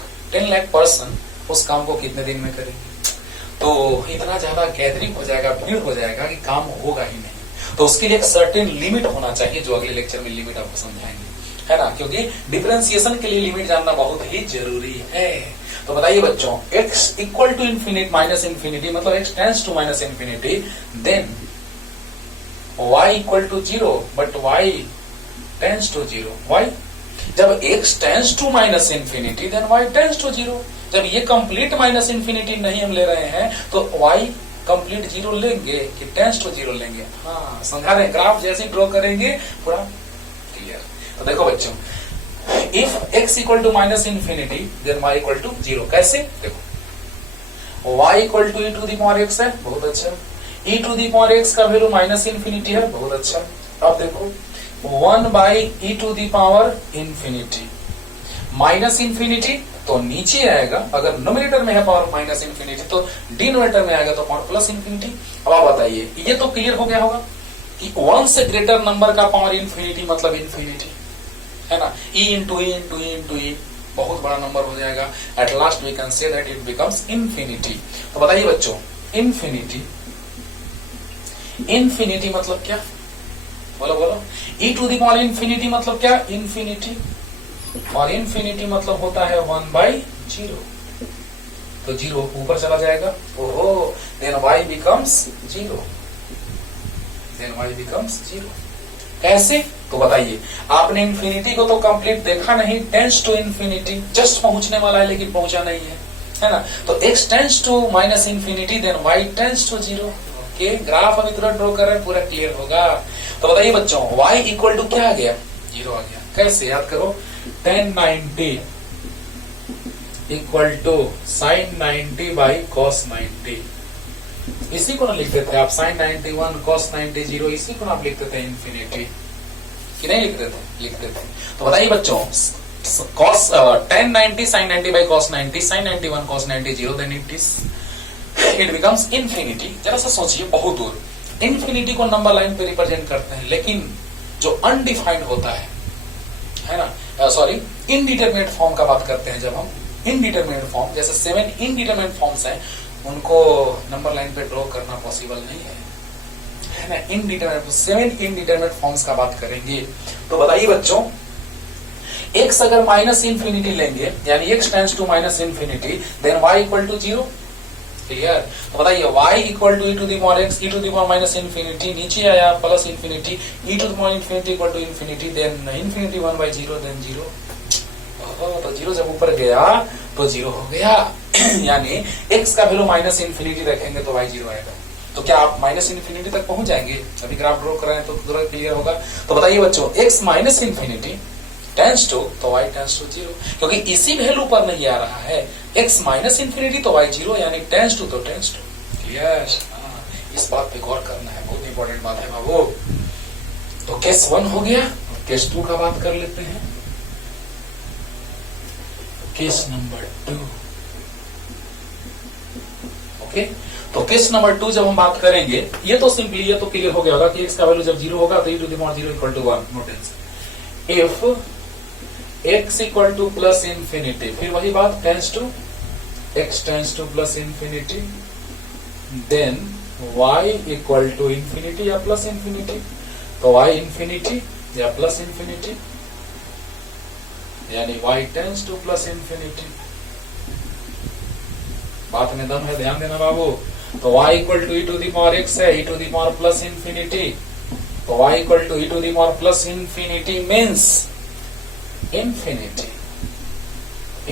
पर्सन उस काम को कितने दिन में करेंगे? तो इतना ज्यादा गैदरिंग हो जाएगा, भीड़ हो जाएगा कि काम होगा ही नहीं। तो उसके लिए एक सर्टेन लिमिट होना चाहिए, जो अगले लेक्चर में लिमिट आपको समझाएंगे, है ना, क्योंकि डिफरेंशिएशन के लिए लिमिट जानना बहुत ही जरूरी है। तो बताइए बच्चों, x equal to infinity minus infinity, मतलब x tends to minus infinity, then y equal to 0, but y tends to 0। y जब x tends to minus infinity, then y tends to 0। जब ये कंप्लीट माइनस इंफिनिटी नहीं हम ले रहे हैं तो y कंप्लीट 0 लेंगे कि टेंस टू 0 लेंगे? हाँ, समझा रहे हैं। ग्राफ जैसे ड्रॉ करेंगे पूरा क्लियर। तो देखो बच्चों, if x equal to minus infinity then y equal to 0। कैसे? देखो y equal to e to the power x है, बहुत अच्छा। e to the power x का वैल्यू माइनस इन्फिनिटी है, बहुत अच्छा। अब देखो 1 by e to the power infinity, minus infinity तो नीचे आएगा, अगर नोमिनेटर में है पावर माइनस इन्फिनिटी तो डिनोमिनेटर में आएगा तो पावर प्लस इन्फिनिटी। अब आप बताइए, ये तो क्लियर हो गया होगा कि 1 से ग्रेटर नंबर का पावर इन्फिनिटी मतलब इन्फिनिटी है ना, e into e into e into e बहुत बड़ा नंबर हो जाएगा। At last we can say that it becomes infinity. तो बताइए बच्चों, इन्फिनिटी, इन्फिनिटी मतलब क्या? बोलो बोलो। e to the power infinity मतलब क्या? इन्फिनिटी, और इन्फिनिटी मतलब होता है 1 बाई 0, तो 0 ऊपर चला जाएगा। ओहो, then y becomes 0, then y becomes 0। कैसे? तो बताइए, आपने इन्फिनिटी को तो कंप्लीट देखा नहीं, टेंस टू इन्फिनिटी जस्ट पहुंचने वाला है लेकिन पहुंचा नहीं है ना। तो x tends to minus infinity then y tends to 0। Okay, graph अभी तुरंत ड्रॉ कर रहे हैं, पूरा क्लियर होगा। तो बताइए बच्चों, y इक्वल टू क्या आ गया? 0 आ गया। कैसे? याद करो, tan 90 equal to sine 90 by cos 90। इसी को ना लिखते थे आप, साइन 91 कॉस 90 0, इसी को ना आप लिखते थे इन्फिनिटी, कि नहीं लिखते थे? लिखते थे। तो बताइए बच्चों, cos tan 90 sine 90 by cos 90 sine 91 cos 90 0, then it becomes infinity. जरा सा सोचिए, बहुत दूर इन्फिनिटी को नंबर लाइन पे रिप्रेजेंट करते हैं, लेकिन जो अनडिफाइंड होता है ना, सॉरी इनडिटरमिनेट फॉर्म का बात करते हैं जब हम, इनडिटरमिनेट फॉर्म जैसे 7 इनडिटरमिनेट फॉर्म्स हैं, उनको नंबर लाइन पे ड्रॉ करना पॉसिबल नहीं है ना। इनडिटरमिनेट 7 इनडिटरमिनेट फॉर्म्स का बात करेंगे। तो बताइए बच्चों, x अगर माइनस इन्फिनिटी लेंगे यानी x tends to minus infinity then y equal to 0। Clear? तो बताइए, y equal to e to the power x e to the power minus infinity, नीचे आया plus infinity, e to the power infinity equal to infinity, then infinity 1 by 0, then 0। तो 0 जब ऊपर गया तो 0 हो गया यानी x का वैल्यू माइनस इन्फिनिटी रखेंगे तो y 0 आएगा। तो क्या आप माइनस इन्फिनिटी तक पहुंच जाएंगे? अभी ग्राफ ड्रॉ कर रहे हैं तो पूरा क्लियर होगा। तो बताइए बच्चों, x minus infinity tends to तो y टेंस टू 0, क्योंकि इसी वैल्यू पर नहीं आ रहा है। x माइनस इन्फिनिटी तो y 0 यानी टेंस टू तो टेंस टू। क्लियर? इस बात पे गौर करना है, बहुत इंपॉर्टेंट बात है बाबू। तो केस 1 हो गया, केस 2 का बात कर लेते हैं। Case number 2। ओके, तो केस नंबर 2 जब हम बात करेंगे, ये तो सिंपली ये तो क्लियर हो गया होगा कि x का वैल्यू जब 0 होगा तो e to the power 0 equal to 1, no tension. If x equal to plus infinity, फिर वही बात, tends to x tends to plus infinity, then y equal to infinity या प्लस इन्फिनिटी, तो y इन्फिनिटी या plus infinity यानी y tends to plus infinity. बात में दम है, ध्यान देना बाबू। तो y equal to e to the power x है, e to the power plus infinity, तो y equal to e to the power plus infinity means infinity,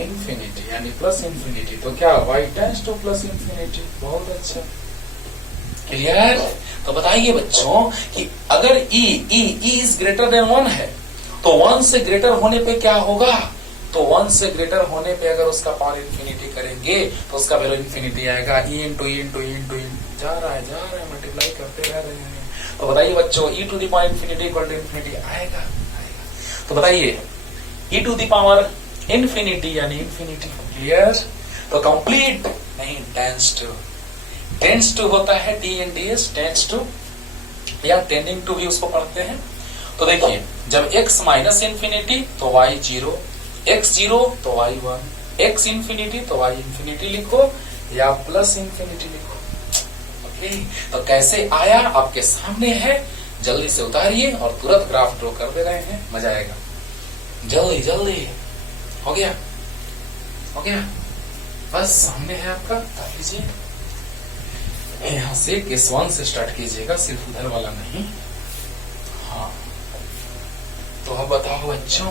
infinity यानी प्लस इन्फिनिटी, तो क्या y tends to plus infinity. बहुत अच्छा, clear? तो बताइए बच्चों कि अगर e इज ग्रेटर देन 1 है तो 1 से ग्रेटर होने पे क्या होगा? तो 1 से ग्रेटर होने पे अगर उसका पावर इन्फिनिटी करेंगे तो उसका वैल्यू इन्फिनिटी आएगा। ई into e into e into जा रहा है मल्टीप्लाई करते रह रहे हैं। तो बताइए बच्चों, e to the power infinity equal to infinity आएगा? तो बताइए, e to the power infinity यानी इन्फिनिटी। क्लियर? तो कंप्लीट नहीं, टेंस टू होता है TNDS, टेंस टू या टेंडिंग टू भी उसको पढ़ते हैं। तो देखिए, जब x माइनस इन्फिनिटी तो y 0, x 0 तो y 1, x इन्फिनिटी तो y इन्फिनिटी लिखो या प्लस इन्फिनिटी लिखो। ओके, तो कैसे आया आपके सामने है, जल्दी से उतारिए और तुरंत ग्राफ ड्रॉ कर दे रहे हैं, मजा आएगा। जल्दी जल्दी हो गया, हो गया, बस सामने है आपका, कर लीजिए। यहां से केस 1 से स्टार्ट कीजिएगा, सिर्फ उधर वाला नहीं। हाँ, तो अब बताओ बच्चों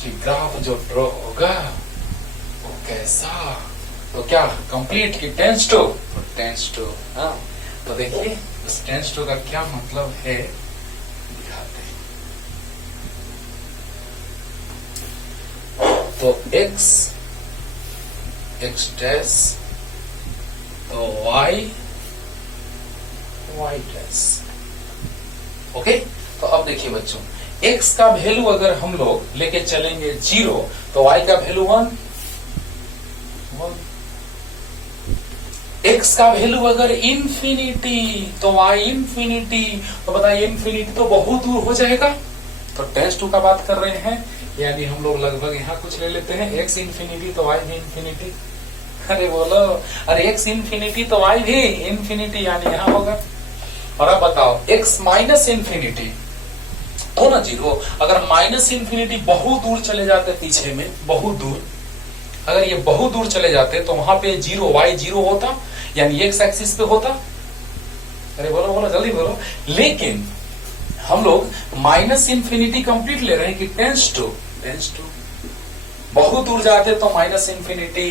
कि ग्राफ जो ड्रॉ होगा वो कैसा? तो क्या कंप्लीट की टेंस टू? Tense to. हाँ, तो देखिए उस टेंस टू का क्या मतलब है दिखाते हैं। तो x डैश, तो y डैश। ओके, तो अब देखिए बच्चों, x का वैल्यू अगर हम लोग लेके चलेंगे 0 तो y का वैल्यू 1, x का वैल्यू अगर इंफिनिटी तो y इंफिनिटी, तो बताइए इंफिनिटी तो बहुत दूर हो जाएगा, तो टेंस टू का बात कर रहे हैं, यानी हम लोग लगभग यहाँ कुछ ले लेते हैं, x इंफिनिटी तो y भी इंफिनिटी। अरे बोलो, अरे x इंफिनिटी तो y भी इंफिनिटी, यानी यहाँ होगा। और अब बताओ x माइनस इंफिनिटी तो ना 0, अगर माइनस इंफिनिटी बहुत दूर चले जाते पीछे में, बहुत दूर, अगर ये बहुत दूर चले जाते तो वहां पे 0 y 0 होता, यानी x एक्सिस पे होता। अरे बोलो बोलो जल्दी बोलो। लेकिन हम लोग माइनस इंफिनिटी कंप्लीट ले रहे हैं कि टेंस टू, बहुत दूर जाते तो माइनस इंफिनिटी,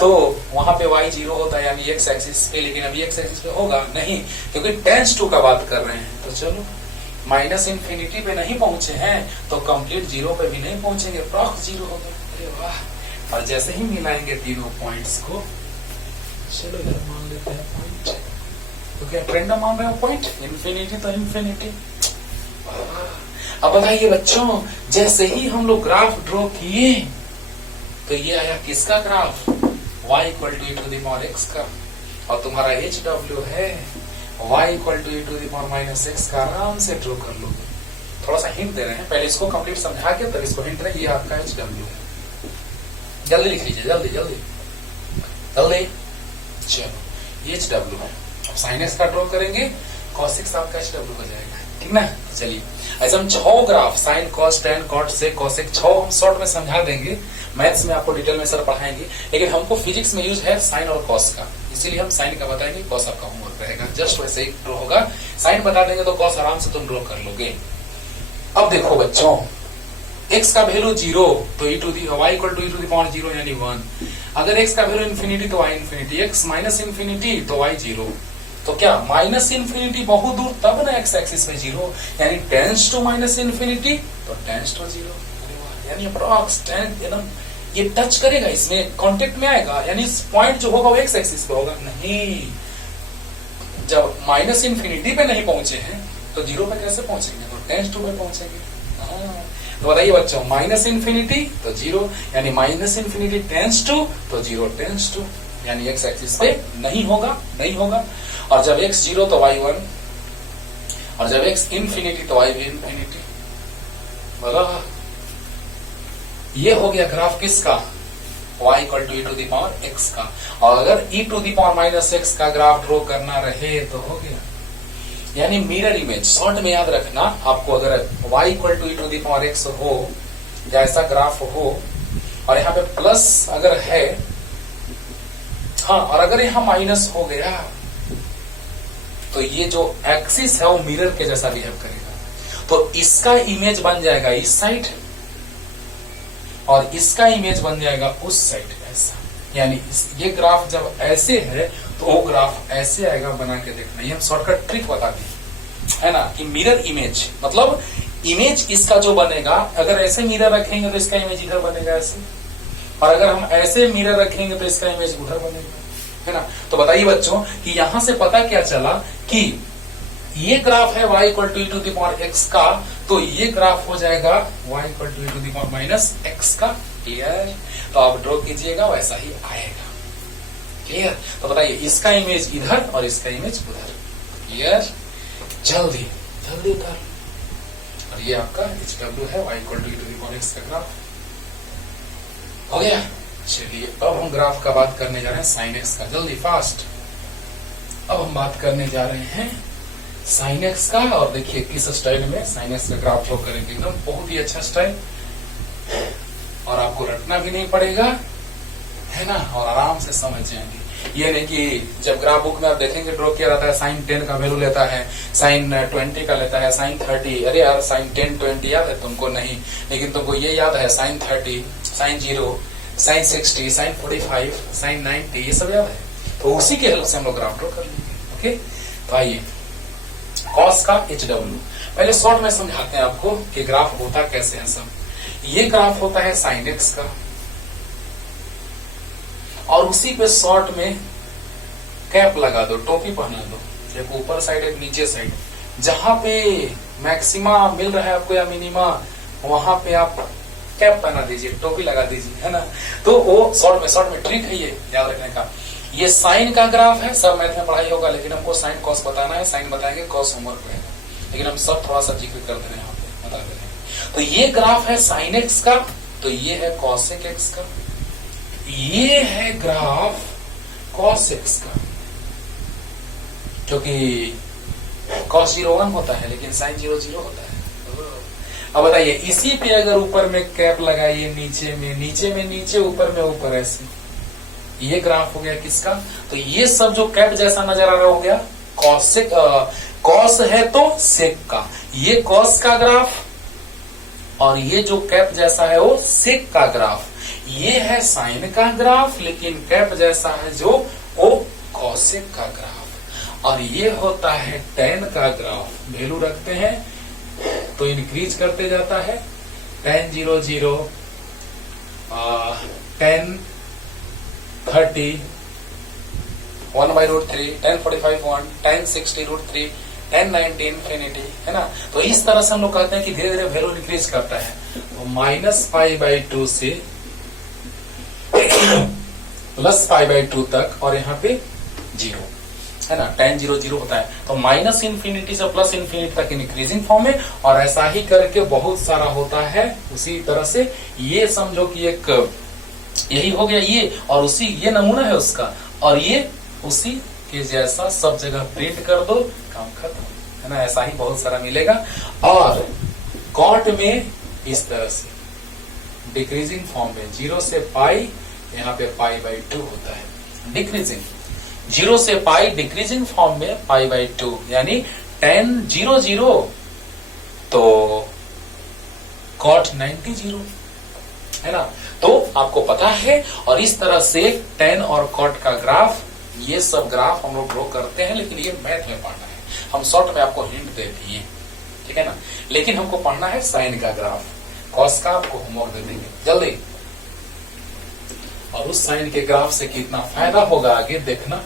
तो वहां पे y 0 होता, यानी x एक्सिस पे, लेकिन अभी x एक्सिस पे होगा नहीं, क्योंकि टेंस टू का बात कर रहे हैं। तो चलो माइनस इंफिनिटी पे नहीं पहुंचे हैं तो कंप्लीट 0 पे भी नहीं पहुंचेंगे, प्रॉक्स 0 होगा। अरे वाह, और जैसे ही मिलाएंगे तीनों पॉइंट्स को, चलो इधर मान लेते हैं पॉइंट, तो क्या ट्रेंड मान रहे हो पॉइंट, इंफिनिटी तो इंफिनिटी। अब बताइए बच्चों, जैसे ही हम लोग ग्राफ ड्रॉ किए तो ये आया किसका graph, y equal to e to the power x का, और तुम्हारा HW है y equal to e to the power minus x का, आराम से ड्रॉ कर लो। थोड़ा सा हिंट दे रहे हैं, पहले इसको कंप्लीट समझा के तब इसको हिंट रहे, ये आपका HW है, जल्दी लिख लीजिए, जल्दी जल्दी जल्दी। चलो HW है, अब साइन x का ड्रॉ करेंगे, cos x आपका HW हो जाएगा, ठीक ना। चलिए ऐसे हम 6 graph sine cos tan cot sec cosec 6 हम शॉर्ट में समझा देंगे, मैथ्स में आपको डिटेल में सर पढ़ाएंगे, लेकिन हमको फिजिक्स में यूज है साइन और कॉस का, इसीलिए हम साइन का बताएंगे, कॉस आपका होमवर्क रहेगा, जस्ट वैसे ही ड्रॉ होगा, साइन बता देंगे तो कॉस आराम से तुम ड्रॉ कर लोगे। अब देखो बच्चों, x का वैल्यू 0 तो y equal to e to the power 0 यानी 1, अगर x का वैल्यू इंफिनिटी तो y infinity, x minus infinity तो y 0, तो क्या माइनस इंफिनिटी बहुत दूर तब ना x एक्सिस पे 0, यानी टेंस टू माइनस इंफिनिटी तो टेंस टू 0, यानी अप्रॉक्स एकदम ये टच करेगा, इसमें कांटेक्ट में आएगा, यानी इस पॉइंट जो होगा वो x एक्सिस पे होगा नहीं। जब माइनस इंफिनिटी पे नहीं पहुंचे हैं तो 0 पे कैसे पहुंचेंगे, तो टेंस टू पे पहुंचेंगे। तो बताइए बच्चों, माइनस इंफिनिटी तो 0, यानी माइनस इंफिनिटी टेंस टू तो 0 टेंस टू, यानी x एक्सिस पे नहीं होगा, नहीं होगा। और जब x 0 तो y 1, और जब x इंफिनिटी तो y भी इंफिनिटी। बोला, ये हो गया ग्राफ किसका, y equal to e to the power x का, और अगर e to the power minus x का ग्राफ ड्रॉ करना रहे तो हो गया, यानी मिरर इमेज। शॉर्ट में याद रखना आपको, अगर y equal to e to the power x हो, जैसा ग्राफ हो, और यहाँ पे प्लस अगर है, हाँ, और अगर यहाँ माइनस हो गया तो ये जो एक्सिस है वो मिरर के जैसा बिहेव करेगा, तो इसका इमेज बन जाएगा इस साइड और इसका इमेज बन जाएगा उस साइड, ऐसा। यानी ये ग्राफ जब ऐसे है तो वो ग्राफ ऐसे आएगा, बना के देखना। ये हम शॉर्टकट ट्रिक बता दी है ना, कि मिरर इमेज मतलब इमेज इसका जो बनेगा, अगर ऐसे मिरर रखेंगे तो इसका इमेज इधर बनेगा ऐसे, और अगर हम ऐसे मिरर रखेंगे तो इसका इमेज उधर बनेगा, है ना। तो बताइए बच्चों कि यहां से पता क्या चला कि ये ग्राफ है y equal to e to the power x का, तो ये ग्राफ हो जाएगा y equal to e to the power minus x का। क्लियर, तो आप ड्रॉ कीजिएगा वैसा ही आएगा। क्लियर, तो बताइए इसका इमेज इधर और इसका इमेज उधर। क्लियर, जल्दी जल्दी उधर, और ये आपका HW है y equal to e to the power x का ग्राफ हो गया। चलिए अब हम ग्राफ का बात करने जा रहे हैं साइन एक्स का, जल्दी फास्ट। अब हम बात करने जा रहे हैं साइन एक्स का, और देखिए किस स्टाइल में साइन एक्स का ग्राफ ड्रॉ करेंगे, एकदम बहुत ही अच्छा स्टाइल, और आपको रटना भी नहीं पड़ेगा, है ना, और आराम से समझ जाएंगे। ये नहीं कि जब ग्राफ बुक में आप देखेंगे ड्रॉ किया जाता है, साइन 10 का वैल्यू लेता है, साइन 20 का लेता है, साइन 30, अरे यार साइन 10 20 याद है तुमको? नहीं, लेकिन तुमको ये याद है sine 30, sine 0, sine 60, sine 45, sine 90, ये सब याद है, तो उसी के हेल्प से हम लोग ग्राफ ड्रॉ कर लेंगे। ओके, तो आइए कॉस का HW पहले शॉर्ट में समझाते हैं आपको कि ग्राफ होता कैसे है सब। ये ग्राफ होता है साइन एक्स का, और उसी पे शॉर्ट में कैप लगा दो, टोपी पहना दो, एक ऊपर साइड एक नीचे साइड, जहां पे मैक्सिमा मिल रहा है आपको या मिनिमा, वहां पे आप कैप पहना दीजिए, टोपी लगा दीजिए, है ना। तो वो शॉर्ट में ट्रिक है ये याद रखने का। ये साइन का ग्राफ है, सब मैथ में पढ़ाई होगा, लेकिन हमको साइन कॉस बताना है, साइन बताएंगे, कॉस होमवर्क रहेगा, लेकिन हम सब थोड़ा सा जिक्र कर दे रहे हैं यहाँ पे, बता दे रहे हैं। तो ये ग्राफ है साइन एक्स का, तो ये है कॉसेक एक्स का, ये है ग्राफ कॉस एक्स का, क्योंकि कॉस 0 1 होता है लेकिन साइन 0 0 होता है। अब बताइए, इसी पे अगर ऊपर में कैप लगाइए, नीचे में नीचे, ऊपर में ऊपर, ऐसे, ये ग्राफ हो गया किसका? तो ये सब जो कैप जैसा नजर आ रहा हो गया कॉसेक, कॉस है तो सेक का, ये कॉस का ग्राफ, और ये जो कैप जैसा है वो सेक का ग्राफ। ये है साइन का ग्राफ, लेकिन कैप जैसा है जो वो कॉसेक का ग्राफ। और ये होता है टेन का ग्राफ, वैल्यू रखते हैं तो इंक्रीज करते जाता है, tan 0 0, tan 30 1/√3, tan 45 1, tan 60√3, tan 90 infinity, है ना। तो इस तरह से हम लोग कहते हैं कि धीरे धीरे वैल्यू इंक्रीज करता है, तो -π/2 से +π/2 तक, और यहाँ पे 0, है ना, tan 0 0 होता है। तो -∞ से +∞ तक इंक्रीजिंग फॉर्म में, और ऐसा ही करके बहुत सारा होता है। उसी तरह से ये समझो कि एक यही हो गया ये, और उसी ये नमूना है उसका, और ये उसी के जैसा सब जगह प्रिंट कर दो, काम खत्म, है ना। ऐसा ही बहुत सारा मिलेगा। और कॉट में इस तरह से डिक्रीजिंग फॉर्म में 0 से पाई, यहाँ पे π/2 होता है, डिक्रीजिंग 0 से पाई, डिक्रीजिंग फॉर्म में π/2, यानी tan 0 0 तो cot 90 0, है ना। तो आपको पता है, और इस तरह से tan और cot का ग्राफ, ये सब ग्राफ हम लोग ड्रॉ करते हैं, लेकिन ये मैथ में पढ़ना है, हम शॉर्ट में आपको हिंट दे दिए, ठीक है ना। लेकिन हमको पढ़ना है साइन का ग्राफ, कॉस का आपको होमवर्क दे देंगे जल्दी। और उस साइन के ग्राफ से कितना फायदा होगा आगे देखना,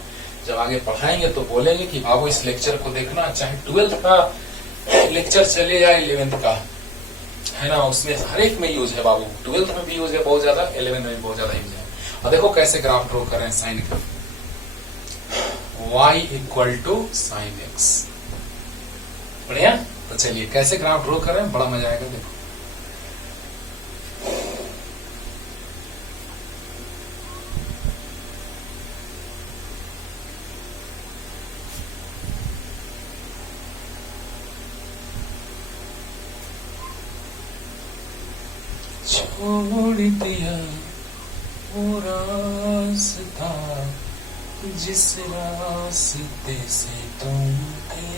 जब आगे पढ़ाएंगे तो बोलेंगे कि बाबू इस लेक्चर को देखना, चाहे 12th का लेक्चर चले या 11th का, है ना, उसमें हर एक में यूज है बाबू, 12th में भी यूज है बहुत ज्यादा, 11th में भी बहुत ज्यादा यूज है। और देखो कैसे ग्राफ ड्रॉ कर रहे हैं साइन का, y = sin x, बढ़िया। तो चलिए कैसे ग्राफ ड्रॉ कर रहे हैं, बड़ा मजा आएगा, देखो। छोड़ दिया वो रास्ता जिस रास्ते से तुम थे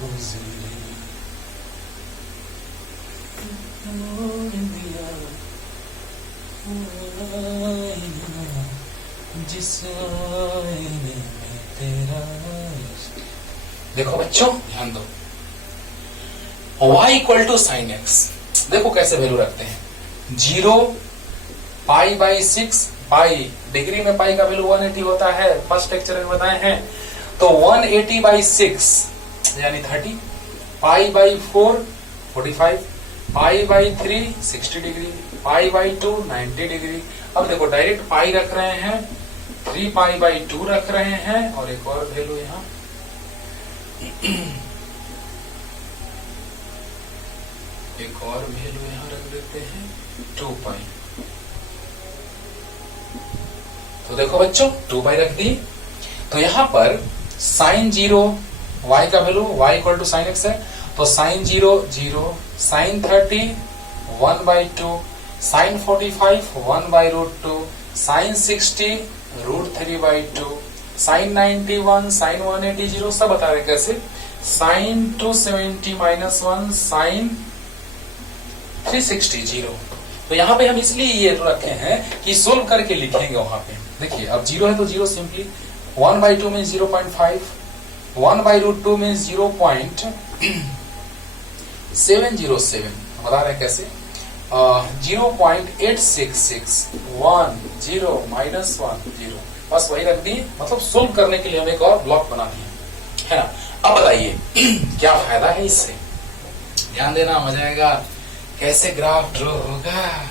गुजरे, छोड़ दिया वो आईना जिस आईने में तेरा। देखो बच्चों ध्यान दो, y = sin x, देखो कैसे वैल्यू रखते हैं, 0 π/6, पाई डिग्री में पाई का वैल्यू 180 होता है, फर्स्ट लेक्चर में बताए हैं। तो 180/6 यानी 30, π/4 45, π/3 60 डिग्री, π/2 90 डिग्री। अब देखो डायरेक्ट पाई रख रहे हैं, 3π/2 रख रहे हैं, और एक और वैल्यू यहाँ एक और वैल्यू यहाँ रख देते हैं 2π। तो देखो बच्चों 2π रख दी। तो यहां पर sin 0 y का वैल्यू y = sin x है, तो sin 0 0, sin 30 1/2, sin 45 1/√2, sin 60 √3/2, sin 91, sin 180 0, सब बता रहे कैसे, sin 270 -1, sin 360 0। तो यहाँ पे हम इसलिए ये रखे हैं कि सोल्व करके लिखेंगे वहां पे। देखिए अब 0 है तो 0 सिंपली, 1/2 में 0.5, 1/√2 में 0.707, बता रहे हैं कैसे, 0.8661 0 -1 0, बस वही रख दिए, मतलब सोल्व करने के लिए हमें एक और ब्लॉक बना दिया है ना। अब बताइए क्या फायदा है इससे, ध्यान देना, मजा आएगा। कैसे ग्राफ ड्रॉ होगा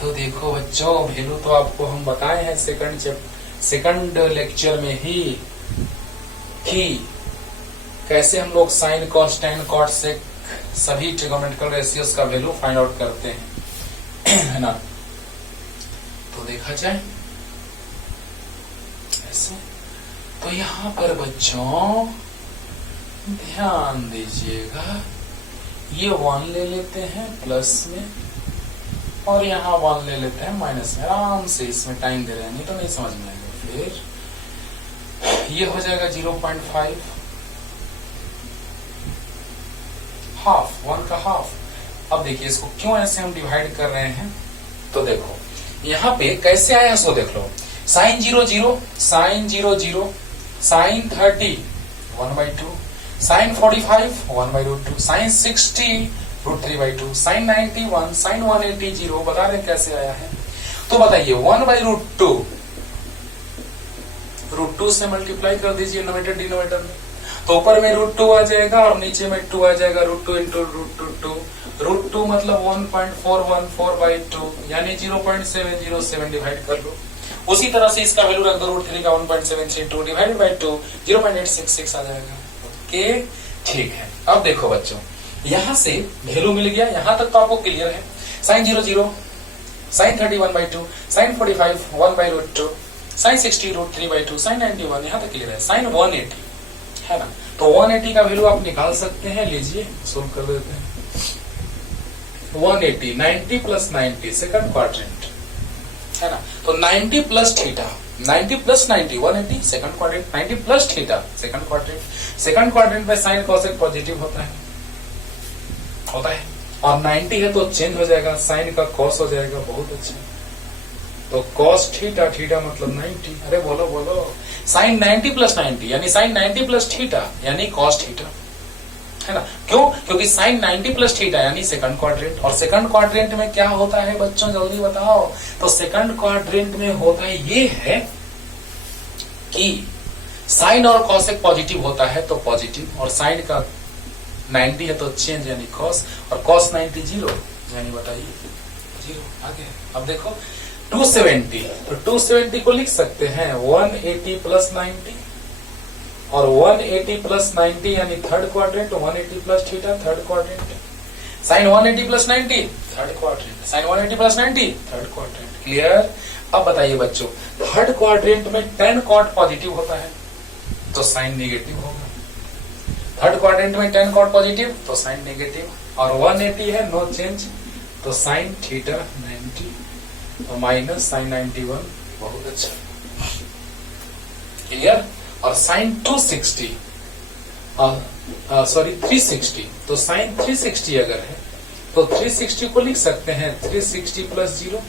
तो देखो बच्चों, वैल्यू तो आपको हम बताए हैं सेकंड लेक्चर में ही कि कैसे हम लोग sine cos tan cot sec सभी ट्रिगोनोमेट्रिकल रेशियोज का वैल्यू फाइंड आउट करते हैं है ना। तो देखा जाए ऐसे, तो यहां पर बच्चों ध्यान दीजिएगा, ये 1 ले लेते हैं प्लस में और यहाँ 1 ले लेते हैं माइनस में, आराम से इसमें टाइम दे रहे हैं, नहीं तो नहीं समझ में आएगा। फिर ये हो जाएगा 0.5, हाफ, 1 का हाफ। अब देखिए इसको क्यों ऐसे हम डिवाइड कर रहे हैं, तो देखो यहाँ पे कैसे आया सो देख लो। Sine 0 0, sine 0 0, sine 30 1/2, sine 45 1/√2, sine 60 √3/2, sine 91, sine 180 0, बता रहे कैसे आया है। तो बताइए 1/√2, √2 से मल्टीप्लाई कर दीजिए नोमेटर डिनोमेटर में, तो ऊपर में √2 आ जाएगा और नीचे में 2 आ जाएगा, √2 इंटू √2 मतलब 1.414/2 यानी 0.707 डिवाइड कर लो। उसी तरह से इसका वैल्यू रख दो, √3 का 1.732 डिवाइडेड बाई 2 0.866 आ जाएगा। ओके ठीक है। अब देखो बच्चों, यहां से वैल्यू मिल गया, यहां तक तो आपको क्लियर है। Sine 0 0, sine 30 1/2, sine 45 1/√2, sine 60 √3/2, sine 91, यहां तक क्लियर है। साइन 180 है ना, तो 180 का वैल्यू आप निकाल सकते हैं, लीजिए सोल्व कर देते हैं। 180 90 प्लस 90 सेकंड क्वाड्रेंट है ना, तो 90 plus theta, 90 plus 90 180 second quadrant, 90 plus theta second quadrant. Second quadrant में साइन कॉसेक पॉजिटिव होता है और 90 है तो चेंज हो जाएगा, साइन का कॉस हो जाएगा। बहुत अच्छा, तो कॉस थीटा, थीटा मतलब 90, अरे बोलो बोलो, साइन 90 प्लस 90 यानी साइन 90 प्लस थीटा यानी कॉस थीटा है ना। क्यों? क्योंकि साइन 90 प्लस थीटा यानी सेकंड क्वाड्रेंट, और सेकंड क्वाड्रेंट में क्या होता है बच्चों जल्दी बताओ। तो सेकंड क्वाड्रेंट में होता है ये है कि साइन और कॉसेक पॉजिटिव होता है तो पॉजिटिव, और साइन का 90 है तो चेंज यानी कॉस, और कॉस 90 0 यानी बताइए 0। आगे अब देखो 270, तो 270 को लिख सकते हैं 180 प्लस 90, और 180 प्लस 90 यानी third quadrant, 180 plus theta third quadrant, sine 180 plus 90 third quadrant, sine 180 plus 90 third quadrant. Clear? अब बताइए बच्चों, थर्ड क्वाड्रेंट में 10 कॉट पॉजिटिव होता है तो साइन नेगेटिव होगा, थर्ड क्वाड्रेंट में 10 कॉट पॉजिटिव तो साइन नेगेटिव, और 180 है नो चेंज तो साइन थीटा 90 तो माइनस साइन 91। बहुत अच्छा, क्लियर? और साइन 260 सॉरी 360, तो साइन 360 अगर है तो 360 को लिख सकते हैं 360 प्लस 0।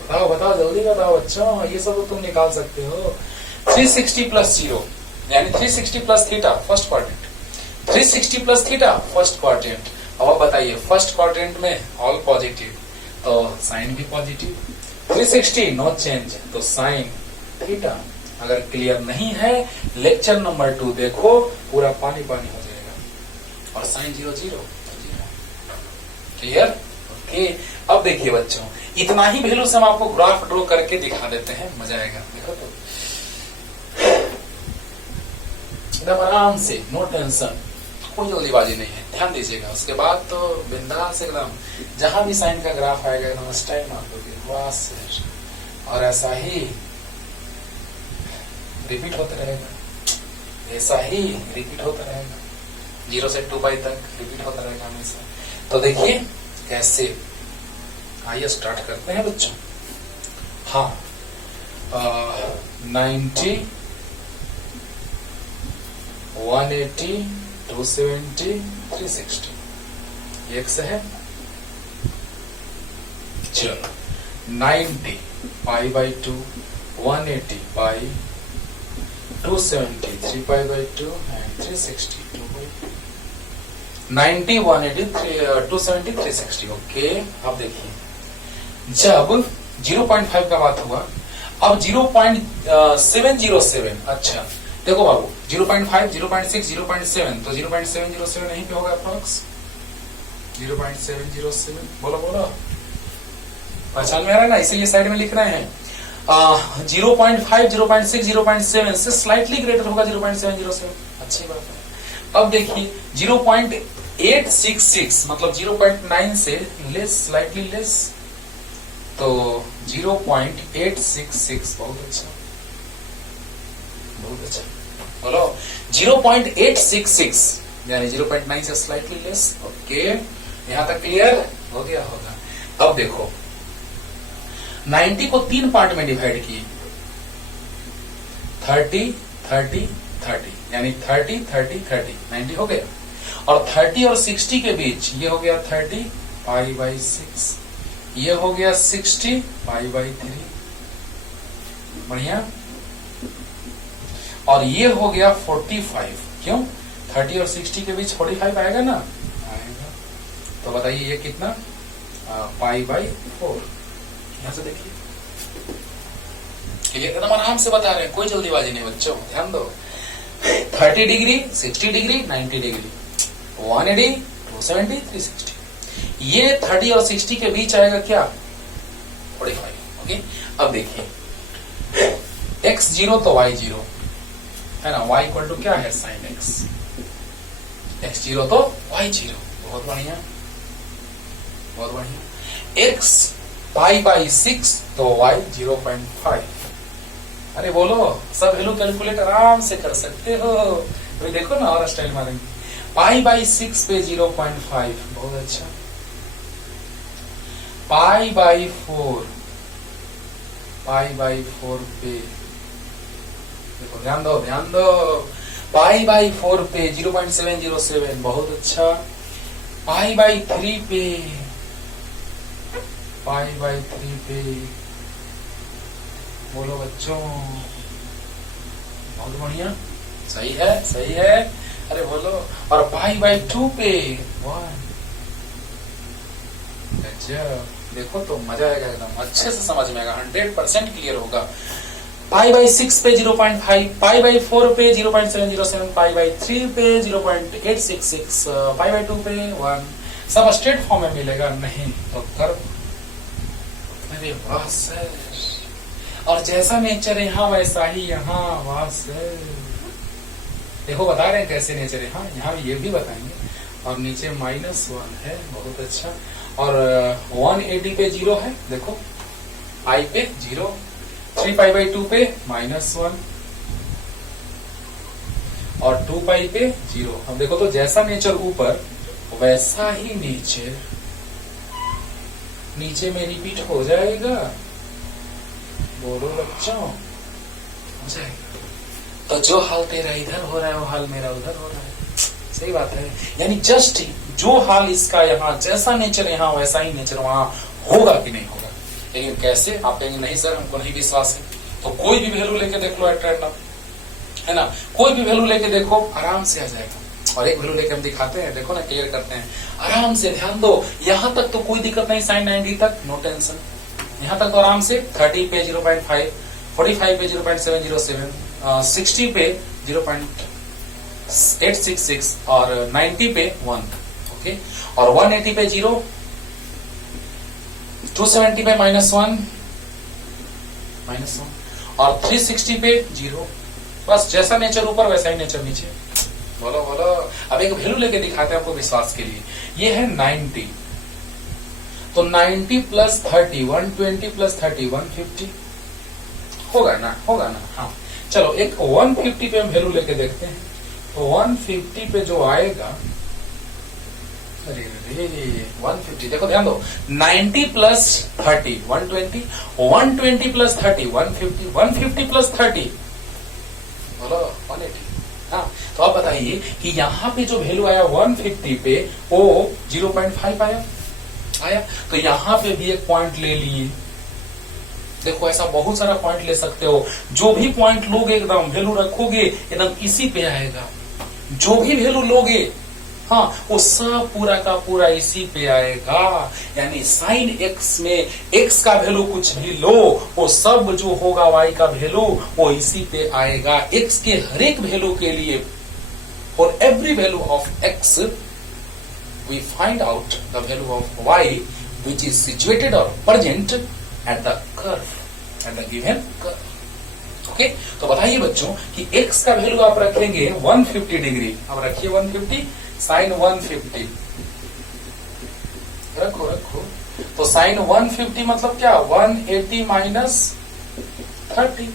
बताओ बताओ जल्दी बताओ बच्चों, ये सब तो तुम निकाल सकते हो। 360 प्लस 0 यानी 360 plus theta first quadrant, 360 plus theta first quadrant. अब बताइए फर्स्ट क्वाड्रेंट में ऑल पॉजिटिव तो साइन भी पॉजिटिव, 360 नो चेंज तो साइन थीटा। अगर क्लियर नहीं है लेक्चर नंबर 2 देखो, पूरा पानी पानी हो जाएगा, और साइन 0 0 क्लियर? ओके अब देखिए बच्चों, इतना ही वैल्यू से हम आपको ग्राफ ड्रॉ करके दिखा देते हैं, मजा आएगा। देखो तो एकदम आराम से, नो टेंशन, कोई जल्दीबाजी नहीं है, ध्यान दीजिएगा। उसके बाद तो बिंदास एकदम, जहां भी साइन का ग्राफ आएगा एकदम स्टाइल मार दोगे, वाह सर। और ऐसा ही रिपीट होता रहेगा, ऐसा ही रिपीट होता रहेगा, 0 से 2 पाई तक रिपीट होता रहेगा हमेशा। तो देखिए कैसे, आइए स्टार्ट करते हैं बच्चों। हाँ 90 180 270 360 एक से है। चलो 90 pi by 2, 180 pi, 270 3 pi by 2 and 360 2 by 2। 90, 180, 270, 360। Okay, अब देखिए जब 0.5 का बात हुआ, अब 0.707, अच्छा देखो बाबू 0.5, 0.6, 0.7, तो 0.707 यहीं पे होगा अप्रॉक्स 0.707। बोलो बोलो, पहचान में आ रहा है ना, इसीलिए साइड में लिख रहे हैं। 0.5, 0.6, 0.7 से स्लाइटली ग्रेटर होगा 0.707। अच्छी बात है। अब देखिए 0.866 मतलब 0.9 से लेस, स्लाइटली लेस, तो 0.866। बहुत अच्छा, बहुत अच्छा। बोलो 0.866 यानी 0.9 से स्लाइटली लेस। ओके, यहां तक क्लियर हो गया होगा। अब देखो 90 को 3 पार्ट में डिवाइड किए, 30, 30, 30 यानी 30, 30, 30, 90 हो गया। और 30 और 60 के बीच ये हो गया 30 π/6, ये हो गया 60 π/3। बढ़िया। और ये हो गया 45। क्यों? 30 और 60 के बीच 45 आएगा ना, आएगा। तो बताइए ये कितना, π/4। यहां से देखिए, एकदम आराम से बता रहे हैं, कोई जल्दीबाजी नहीं बच्चों, ध्यान दो। 30 डिग्री, 60 डिग्री, 90 डिग्री, 180, 270, 360। ये 30 और 60 के बीच आएगा क्या, 45। ओके, अब देखिए x0 तो y0 है ना, y इक्वल टू क्या है, sin x। x0 तो y0। बहुत बढ़िया, बहुत बढ़िया। x π/6 तो y 0.5। अरे बोलो, सब वैल्यू कैलकुलेट आराम से कर सकते हो। तो देखो ना, और स्टाइल मारेंगे। π/6 पे 0.5, बहुत अच्छा। π/4 पे देखो, ध्यान दो ध्यान दो, π/4 पे 0.707, बहुत अच्छा। π/3 पे, π/3 पे बोलो बच्चों, बहुत बढ़िया, सही है सही है। अरे बोलो। और π/2 पे 1। अच्छा देखो तो मजा आएगा, एकदम अच्छे से समझ में आएगा, 100% क्लियर होगा। π/6 पे 0.5, π/4 पे 0.707, π/3 पे 0.866, π/2 पे 1। सब स्ट्रेट फॉर्म में मिलेगा, नहीं तो कर। अरे वाह सर, और जैसा नेचर है यहाँ वैसा ही यहाँ, वाह सर। देखो बता रहे हैं कैसे नेचर है, हाँ यहाँ ये भी बताएंगे। और नीचे -1 है, बहुत अच्छा। और 180 पे 0 है, देखो i पे 0, 3π/2 पे -1 और 2π पे 0। अब देखो तो जैसा नेचर ऊपर वैसा ही नेचर नीचे में रिपीट हो जाएगा। बोलो बच्चों, हो जाएगा। तो जो हाल तेरा इधर हो रहा है वो हाल मेरा उधर हो रहा है। सही बात है, यानी जस्ट जो हाल इसका यहाँ, जैसा नेचर यहाँ वैसा ही नेचर वहां होगा कि नहीं होगा। लेकिन कैसे, आप कहेंगे नहीं सर हमको नहीं विश्वास है। तो कोई भी वैल्यू लेके देख लो एट रैंडम, है ना, कोई भी वैल्यू लेके देखो, आराम से आ जाएगा। और एक वैल्यू लेके हम दिखाते हैं, देखो ना, क्लियर करते हैं आराम से। ध्यान दो, यहां तक तो कोई दिक्कत नहीं, sin 90 तक नो टेंशन। यहां तक तो आराम से 30 पे 0.5, 45 पे 0.707, 60 पे 0.866 और 90 पे 1। ओके, और 180 पे 0, 270 पे -1 और 360 पे 0। बस जैसा नेचर ऊपर वैसा ही नेचर नीचे। बोलो बोलो। अब एक वैल्यू लेके दिखाते हैं आपको विश्वास के लिए। ये है 90, तो 90 प्लस 30, 120 प्लस 30, 150 होगा ना, होगा ना। हाँ चलो, एक 150 पे हम वैल्यू लेके देखते हैं। तो 150 पे जो आएगा, अरे 150, देखो ध्यान दो, 90 प्लस 30 120, 120 प्लस 30 150, 150 प्लस 30 बोलो 180। हाँ, तो आप बताइए कि यहाँ पे जो वैल्यू आया 150 पे वो 0.5 आया। तो यहाँ पे भी एक पॉइंट ले लिए। देखो ऐसा बहुत सारा पॉइंट ले सकते हो, जो भी पॉइंट लोगे एकदम वैल्यू रखोगे एकदम इसी पे आएगा। जो भी वैल्यू लोगे हाँ, वो सब पूरा का पूरा इसी पे आएगा। यानी साइन एक्स में एक्स का वैल्यू कुछ भी लो, वो सब जो होगा वाई का वैल्यू वो इसी पे आएगा। एक्स के हर एक वैल्यू के लिए, for every value of x we find out the value of y which is situated or present at the curve, at the given curve. Okay, तो बताइए बच्चों कि x का वैल्यू आप रखेंगे 150 डिग्री। अब रखिए 150, साइन 150 रखो रखो। तो साइन 150 मतलब क्या, 180 माइनस 30।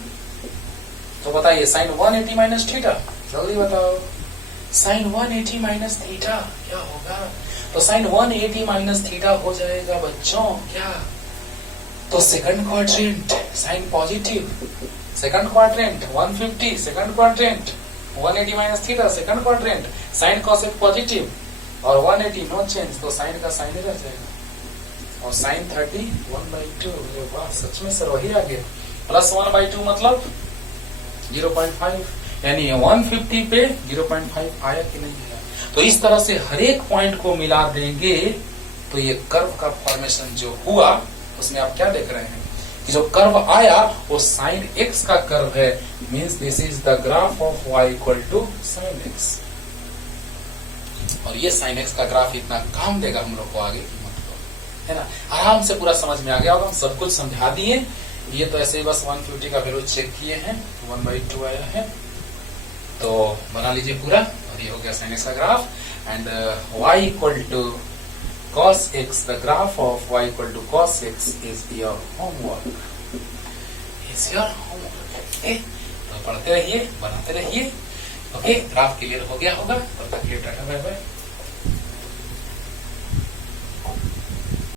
तो बताइए साइन 180 माइनस थीटा, जल्दी बताओ। साइन 180 माइनस थीटा क्या होगा? तो साइन 180 माइनस थीटा हो जाएगा बच्चों क्या, तो second quadrant sine positive, second quadrant 150, second quadrant 180 minus theta, second quadrant sine cosec positive और 180 नो चेंज, तो साइन का साइन ही रह जाएगा। और साइन 30 1/2। वाह, सच में सर वही आ गया। प्लस 1/2 मतलब 0.5, यानी 150 पे 0.5 आया कि नहीं आया। तो इस तरह से हर एक पॉइंट को मिला देंगे तो ये कर्व का फॉर्मेशन जो हुआ उसमें आप क्या देख रहे हैं कि जो कर्व आया वो साइन एक्स का कर्व है। Means this is the graph of y equal to sine x. और ये साइन एक्स का ग्राफ इतना काम देगा हम लोग को आगे की मतलब, है ना। आराम से पूरा समझ में आ गया होगा, हम सब कुछ समझा दिए। ये तो ऐसे ही बस 150 का वैल्यू चेक किए हैं, 1/2 आया है, तो बना लीजिए पूरा। और ये हो गया साइन एक्स का graph. And y equal to cos x, the graph of y equal to cos x is your homework. Is your homework. Okay? तो पढ़ते रहिए, बनाते रहिए। ओके, ग्राफ क्लियर हो गया होगा। तब तक के लिए टाटा बाय बाय।